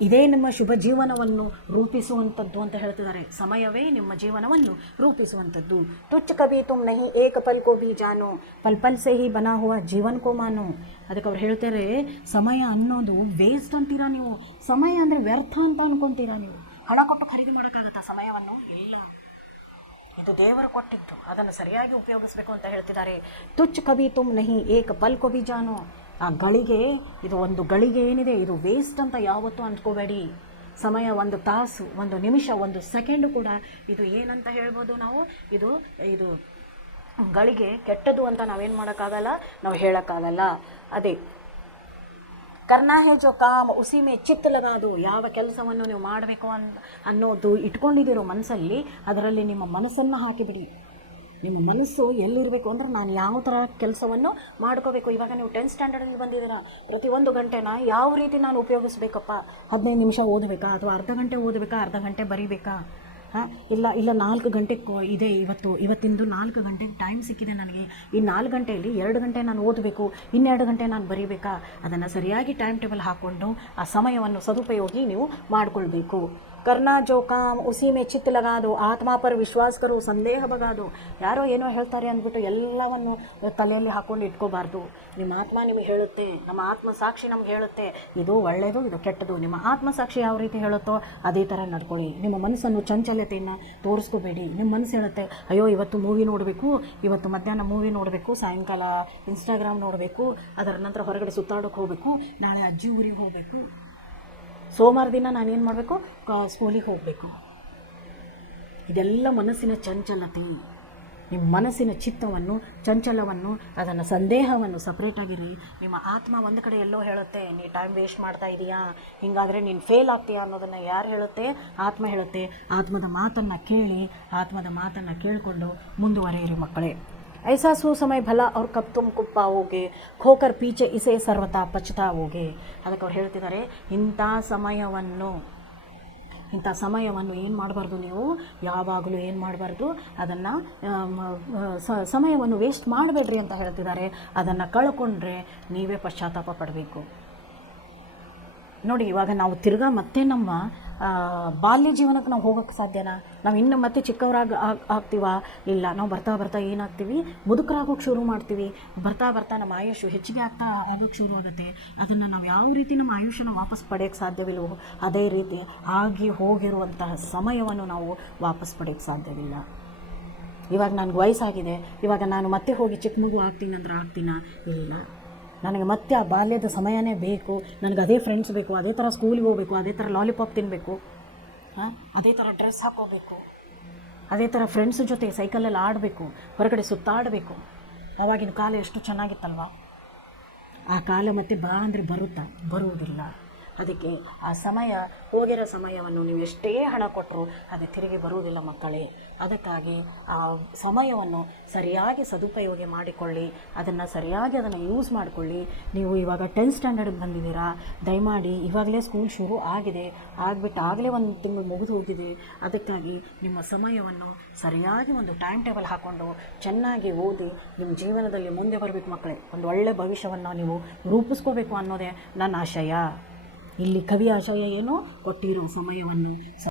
ಇದೇ ನಿಮ್ಮ ಶುಭ ಜೀವನವನ್ನು ರೂಪಿಸುವಂಥದ್ದು ಅಂತ ಹೇಳ್ತಿದ್ದಾರೆ. ಸಮಯವೇ ನಿಮ್ಮ ಜೀವನವನ್ನು ರೂಪಿಸುವಂಥದ್ದು. ತುಚ್ಚ ಕಭಿ ತುಮ್ ನಹಿ ಏಕ ಪಲ್ ಕೋ ಭಿ ಜಾನೋ ಪಲ್ ಪಲ್ ಸೆ ಹಿ ಬನಾ ಹುವಾ ಜೀವನ್ ಕೋ ಮಾನೋ. ಅದಕ್ಕೆ ಅವ್ರು ಹೇಳ್ತಾರೆ, ಸಮಯ ಅನ್ನೋದು ವೇಸ್ಟ್ ಅಂತೀರಾ ನೀವು, ಸಮಯ ಅಂದರೆ ವ್ಯರ್ಥ ಅಂತ ಅನ್ಕೊತೀರಾ ನೀವು. ಹಣ ಕೊಟ್ಟು ಖರೀದಿ ಮಾಡೋಕ್ಕಾಗತ್ತಾ ಸಮಯವನ್ನು? ಇಲ್ಲ, ಇದು ದೇವರು ಕೊಟ್ಟಿದ್ದು, ಅದನ್ನು ಸರಿಯಾಗಿ ಉಪಯೋಗಿಸಬೇಕು ಅಂತ ಹೇಳ್ತಿದ್ದಾರೆ. ತುಚ್ಚ ಕಭಿ ತುಮ್ ನಹಿ ಏಕ ಪಲ್ ಕೋ ಭಿ ಜಾನೋ. ಆ ಗಳಿಗೆ, ಇದು ಒಂದು ಗಳಿಗೆ ಏನಿದೆ ಇದು ವೇಸ್ಟ್ ಅಂತ ಯಾವತ್ತೂ ಅಂದ್ಕೋಬೇಡಿ. ಸಮಯ ಒಂದು ತಾಸು, ಒಂದು ನಿಮಿಷ, ಒಂದು ಸೆಕೆಂಡು ಕೂಡ ಇದು ಏನಂತ ಹೇಳ್ಬೋದು ನಾವು, ಇದು ಗಳಿಗೆ ಕೆಟ್ಟದು ಅಂತ ನಾವೇನು ಮಾಡೋಕ್ಕಾಗಲ್ಲ, ನಾವು ಹೇಳೋಕ್ಕಾಗಲ್ಲ. ಅದೇ ಕರ್ನಾ ಹೇ ಜೋ ಕಾಮ್ ಉಸಿ ಮೇ ಚಿತ್ತ ಲಗಾದು. ಯಾವ ಕೆಲಸವನ್ನು ನೀವು ಮಾಡಬೇಕು ಅನ್ನೋದು ಇಟ್ಕೊಂಡಿದ್ದೀರೋ ಮನಸ್ಸಲ್ಲಿ, ಅದರಲ್ಲಿ ನಿಮ್ಮ ಮನಸ್ಸನ್ನು ಹಾಕಿಬಿಡಿ. ನಿಮ್ಮ ಮನಸ್ಸು ಎಲ್ಲಿರಬೇಕು ಅಂದರೆ, ನಾನು ಯಾವ ಥರ ಕೆಲಸವನ್ನು ಮಾಡ್ಕೋಬೇಕು. ಇವಾಗ ನೀವು 10th ಸ್ಟ್ಯಾಂಡರ್ಡಲ್ಲಿ ಬಂದಿದ್ದೀರಾ, ಪ್ರತಿಯೊಂದು ಗಂಟೆನ ಯಾವ ರೀತಿ ನಾನು ಉಪಯೋಗಿಸ್ಬೇಕಪ್ಪ? 15 ನಿಮಿಷ ಓದಬೇಕಾ, ಅಥವಾ ಅರ್ಧ ಗಂಟೆ ಓದಬೇಕಾ, ಅರ್ಧ ಗಂಟೆ ಬರೀಬೇಕಾ? ಇಲ್ಲ 4 ಗಂಟೆ ಇದೆ, ಇವತ್ತಿಂದು 4 ಗಂಟೆಗೆ ಟೈಮ್ ಸಿಕ್ಕಿದೆ ನನಗೆ. ಈ 4 ಗಂಟೆಯಲ್ಲಿ 2 ಗಂಟೆ ನಾನು ಓದಬೇಕು, 2 ಗಂಟೆ ನಾನು ಬರೀಬೇಕಾ? ಅದನ್ನು ಸರಿಯಾಗಿ ಟೈಮ್ ಟೇಬಲ್ ಹಾಕ್ಕೊಂಡು ಆ ಸಮಯವನ್ನು ಸದುಪಯೋಗಿ ನೀವು ಮಾಡಿಕೊಳ್ಬೇಕು. ಕರ್ನಾ ಜೋ ಕಾಮ್ ಉಸಿ ಮೇ ಚಿತ್ತ ಲಗಾದು ಆತ್ಮ ಪರ ವಿಶ್ವಾಸ ಕರೋ ಸಂದೇಹ ಬಗಾದು. ಯಾರೋ ಏನೋ ಹೇಳ್ತಾರೆ ಅಂದ್ಬಿಟ್ಟು ಎಲ್ಲವನ್ನು ತಲೆಯಲ್ಲಿ ಹಾಕ್ಕೊಂಡು ಇಟ್ಕೋಬಾರ್ದು. ನಿಮ್ಮ ಆತ್ಮ ನಿಮಗೆ ಹೇಳುತ್ತೆ, ನಮ್ಮ ಆತ್ಮ ಸಾಕ್ಷಿ ನಮ್ಗೆ ಹೇಳುತ್ತೆ, ಇದು ಒಳ್ಳೆಯದು, ಇದು ಕೆಟ್ಟದು. ನಿಮ್ಮ ಆತ್ಮಸಾಕ್ಷಿ ಯಾವ ರೀತಿ ಹೇಳುತ್ತೋ ಅದೇ ಥರ ನಡ್ಕೊಳ್ಳಿ. ನಿಮ್ಮ ಮನಸ್ಸನ್ನು ಚಂಚಲತೆಯನ್ನು ತೋರಿಸ್ಕೋಬೇಡಿ. ನಿಮ್ಮ ಮನಸ್ಸು ಹೇಳುತ್ತೆ, ಅಯ್ಯೋ ಇವತ್ತು ಮೂವಿ ನೋಡಬೇಕು, ಇವತ್ತು ಮಧ್ಯಾಹ್ನ ಮೂವಿ ನೋಡಬೇಕು, ಸಾಯಂಕಾಲ ಇನ್ಸ್ಟಾಗ್ರಾಮ್ ನೋಡಬೇಕು, ಅದರ ನಂತರ ಹೊರಗಡೆ ಸುತ್ತಾಡೋಕ್ಕೆ ಹೋಗಬೇಕು, ನಾಳೆ ಅಜ್ಜಿ ಊರಿಗೆ ಹೋಗಬೇಕು, ಸೋಮವಾರ ದಿನ ನಾನೇನು ಮಾಡಬೇಕು, ಸ್ಕೂಲಿಗೆ ಹೋಗಬೇಕು. ಇದೆಲ್ಲ ಮನಸ್ಸಿನ ಚಂಚಲತೆ. ನಿಮ್ಮ ಮನಸ್ಸಿನ ಚಿತ್ತವನ್ನು, ಚಂಚಲವನ್ನು, ಅದನ್ನು ಸಂದೇಹವನ್ನು ಸಪ್ರೇಟಾಗಿರಿ. ನಿಮ್ಮ ಆತ್ಮ ಒಂದು ಕಡೆ ಎಲ್ಲೋ ಹೇಳುತ್ತೆ, ನೀ ಟೈಮ್ ವೇಸ್ಟ್ ಮಾಡ್ತಾ ಇದೀಯಾ, ಹೀಗಾದರೆ ನೀನು ಫೇಲ್ ಆಗ್ತೀಯಾ ಅನ್ನೋದನ್ನು ಯಾರು ಹೇಳುತ್ತೆ? ಆತ್ಮ ಹೇಳುತ್ತೆ. ಆತ್ಮದ ಮಾತನ್ನು ಕೇಳಿ, ಆತ್ಮದ ಮಾತನ್ನು ಕೇಳಿಕೊಂಡು ಮುಂದುವರೆಯಿರಿ ಮಕ್ಕಳೇ. ऐसा सुसमय भला और कब तुम कुप पाओगे खोकर पीछे इसे सर्वथा पछताओगे. ಅದಕ್ಕೆ ಅವ್ರು ಹೇಳ್ತಿದ್ದಾರೆ, ಇಂಥ ಸಮಯವನ್ನು ಏನು ಮಾಡಬಾರ್ದು, ನೀವು ಯಾವಾಗಲೂ ಏನು ಮಾಡಬಾರ್ದು, ಅದನ್ನು ಸಮಯವನ್ನು ವೇಸ್ಟ್ ಮಾಡಬೇಡ್ರಿ ಅಂತ ಹೇಳ್ತಿದ್ದಾರೆ. ಅದನ್ನು ಕಳ್ಕೊಂಡ್ರೆ ನೀವೇ ಪಶ್ಚಾತ್ತಾಪ ಪಡಬೇಕು. ನೋಡಿ ಇವಾಗ ನಾವು ತಿರ್ಗಾ ಮತ್ತೆ ನಮ್ಮ ಬಾಲ್ಯ ಜೀವನಕ್ಕೆ ನಾವು ಹೋಗೋಕ್ಕೆ ಸಾಧ್ಯನಾ? ನಾವು ಇನ್ನು ಮತ್ತೆ ಚಿಕ್ಕವರಾಗಿ ಆಗ್ತೀವ? ಇಲ್ಲ. ನಾವು ಬರ್ತಾ ಬರ್ತಾ ಏನಾಗ್ತೀವಿ, ಮುದುಕರಾಗೋಕ್ಕೆ ಶುರು ಮಾಡ್ತೀವಿ. ಬರ್ತಾ ಬರ್ತಾ ನಮ್ಮ ಆಯುಷ್ಯ ಹೆಚ್ಚಿಗೆ ಆಗೋಕ್ಕೆ ಶುರು ಆಗುತ್ತೆ. ಅದನ್ನು ನಾವು ಯಾವ ರೀತಿ ನಮ್ಮ ಆಯುಷ್ಯನ ವಾಪಸ್ ಪಡೆಯೋಕ್ಕೆ ಸಾಧ್ಯವಿಲ್ಲವೋ ಅದೇ ರೀತಿ ಆಗಿ ಹೋಗಿರುವಂತಹ ಸಮಯವನ್ನು ನಾವು ವಾಪಸ್ ಪಡೆಯೋಕ್ಕೆ ಸಾಧ್ಯವಿಲ್ಲ. ಇವಾಗ ನನಗೆ ವಯಸ್ಸಾಗಿದೆ, ಇವಾಗ ನಾನು ಮತ್ತೆ ಹೋಗಿ ಚಿಕ್ಕ ಮಗು ಆಗ್ತೀನಿ ಅಂದ್ರೆ ಆಗ್ತೀನಾ? ಇಲ್ಲ. ನನಗೆ ಮತ್ತೆ ಆ ಬಾಲ್ಯದ ಸಮಯನೇ ಬೇಕು. ನನಗೆ ಅದೇ ಫ್ರೆಂಡ್ಸ್ ಬೇಕು, ಅದೇ ಥರ ಸ್ಕೂಲಿಗೆ ಹೋಗಬೇಕು, ಅದೇ ಥರ ಲಾಲಿಪಾಪ್ ತಿನ್ನಬೇಕು, ಅದೇ ಥರ ಡ್ರೆಸ್ ಹಾಕ್ಕೋಬೇಕು, ಅದೇ ಥರ ಫ್ರೆಂಡ್ಸ್ ಜೊತೆ ಸೈಕಲಲ್ಲಿ ಆಡಬೇಕು, ಹೊರಗಡೆ ಸುತ್ತಾಡಬೇಕು. ಆವಾಗಿನ ಕಾಲ ಎಷ್ಟು ಚೆನ್ನಾಗಿತ್ತಲ್ವ? ಆ ಕಾಲ ಮತ್ತೆ ಬಾ ಅಂದರೆ ಬರುವುದಿಲ್ಲ. ಅದಕ್ಕೆ ಆ ಸಮಯ, ಹೋಗಿರೋ ಸಮಯವನ್ನು ನೀವು ಎಷ್ಟೇ ಹಣ ಕೊಟ್ಟರು ಅದು ತಿರುಗಿ ಬರುವುದಿಲ್ಲ ಮಕ್ಕಳೇ. ಅದಕ್ಕಾಗಿ ಆ ಸಮಯವನ್ನು ಸರಿಯಾಗಿ ಸದುಪಯೋಗ ಮಾಡಿಕೊಳ್ಳಿ, ಅದನ್ನು ಯೂಸ್ ಮಾಡಿಕೊಳ್ಳಿ. ನೀವು ಇವಾಗ 10th ಸ್ಟ್ಯಾಂಡರ್ಡ್ಗೆ ಬಂದಿದ್ದೀರಾ, ದಯಮಾಡಿ ಇವಾಗಲೇ ಸ್ಕೂಲ್ ಶುರು ಆಗಿದೆ, ಆಗಲೇ ಒಂದು ತಿಂಗಳು ಮುಗಿದು ಹೋಗಿದೆ. ಅದಕ್ಕಾಗಿ ನಿಮ್ಮ ಸಮಯವನ್ನು ಸರಿಯಾಗಿ ಒಂದು ಟೈಮ್ ಟೇಬಲ್ ಹಾಕ್ಕೊಂಡು ಚೆನ್ನಾಗಿ ಓದಿ ನಿಮ್ಮ ಜೀವನದಲ್ಲಿ ಮುಂದೆ ಬರಬೇಕು ಮಕ್ಕಳೇ. ಒಂದು ಒಳ್ಳೆಯ ಭವಿಷ್ಯವನ್ನು ನೀವು ರೂಪಿಸ್ಕೋಬೇಕು ಅನ್ನೋದೇ ನನ್ನ ಆಶಯ. ಇಲ್ಲಿ ಕವಿ ಆಶಯ ಏನು, ಕೊಟ್ಟಿರೋ ಸಮಯವನ್ನು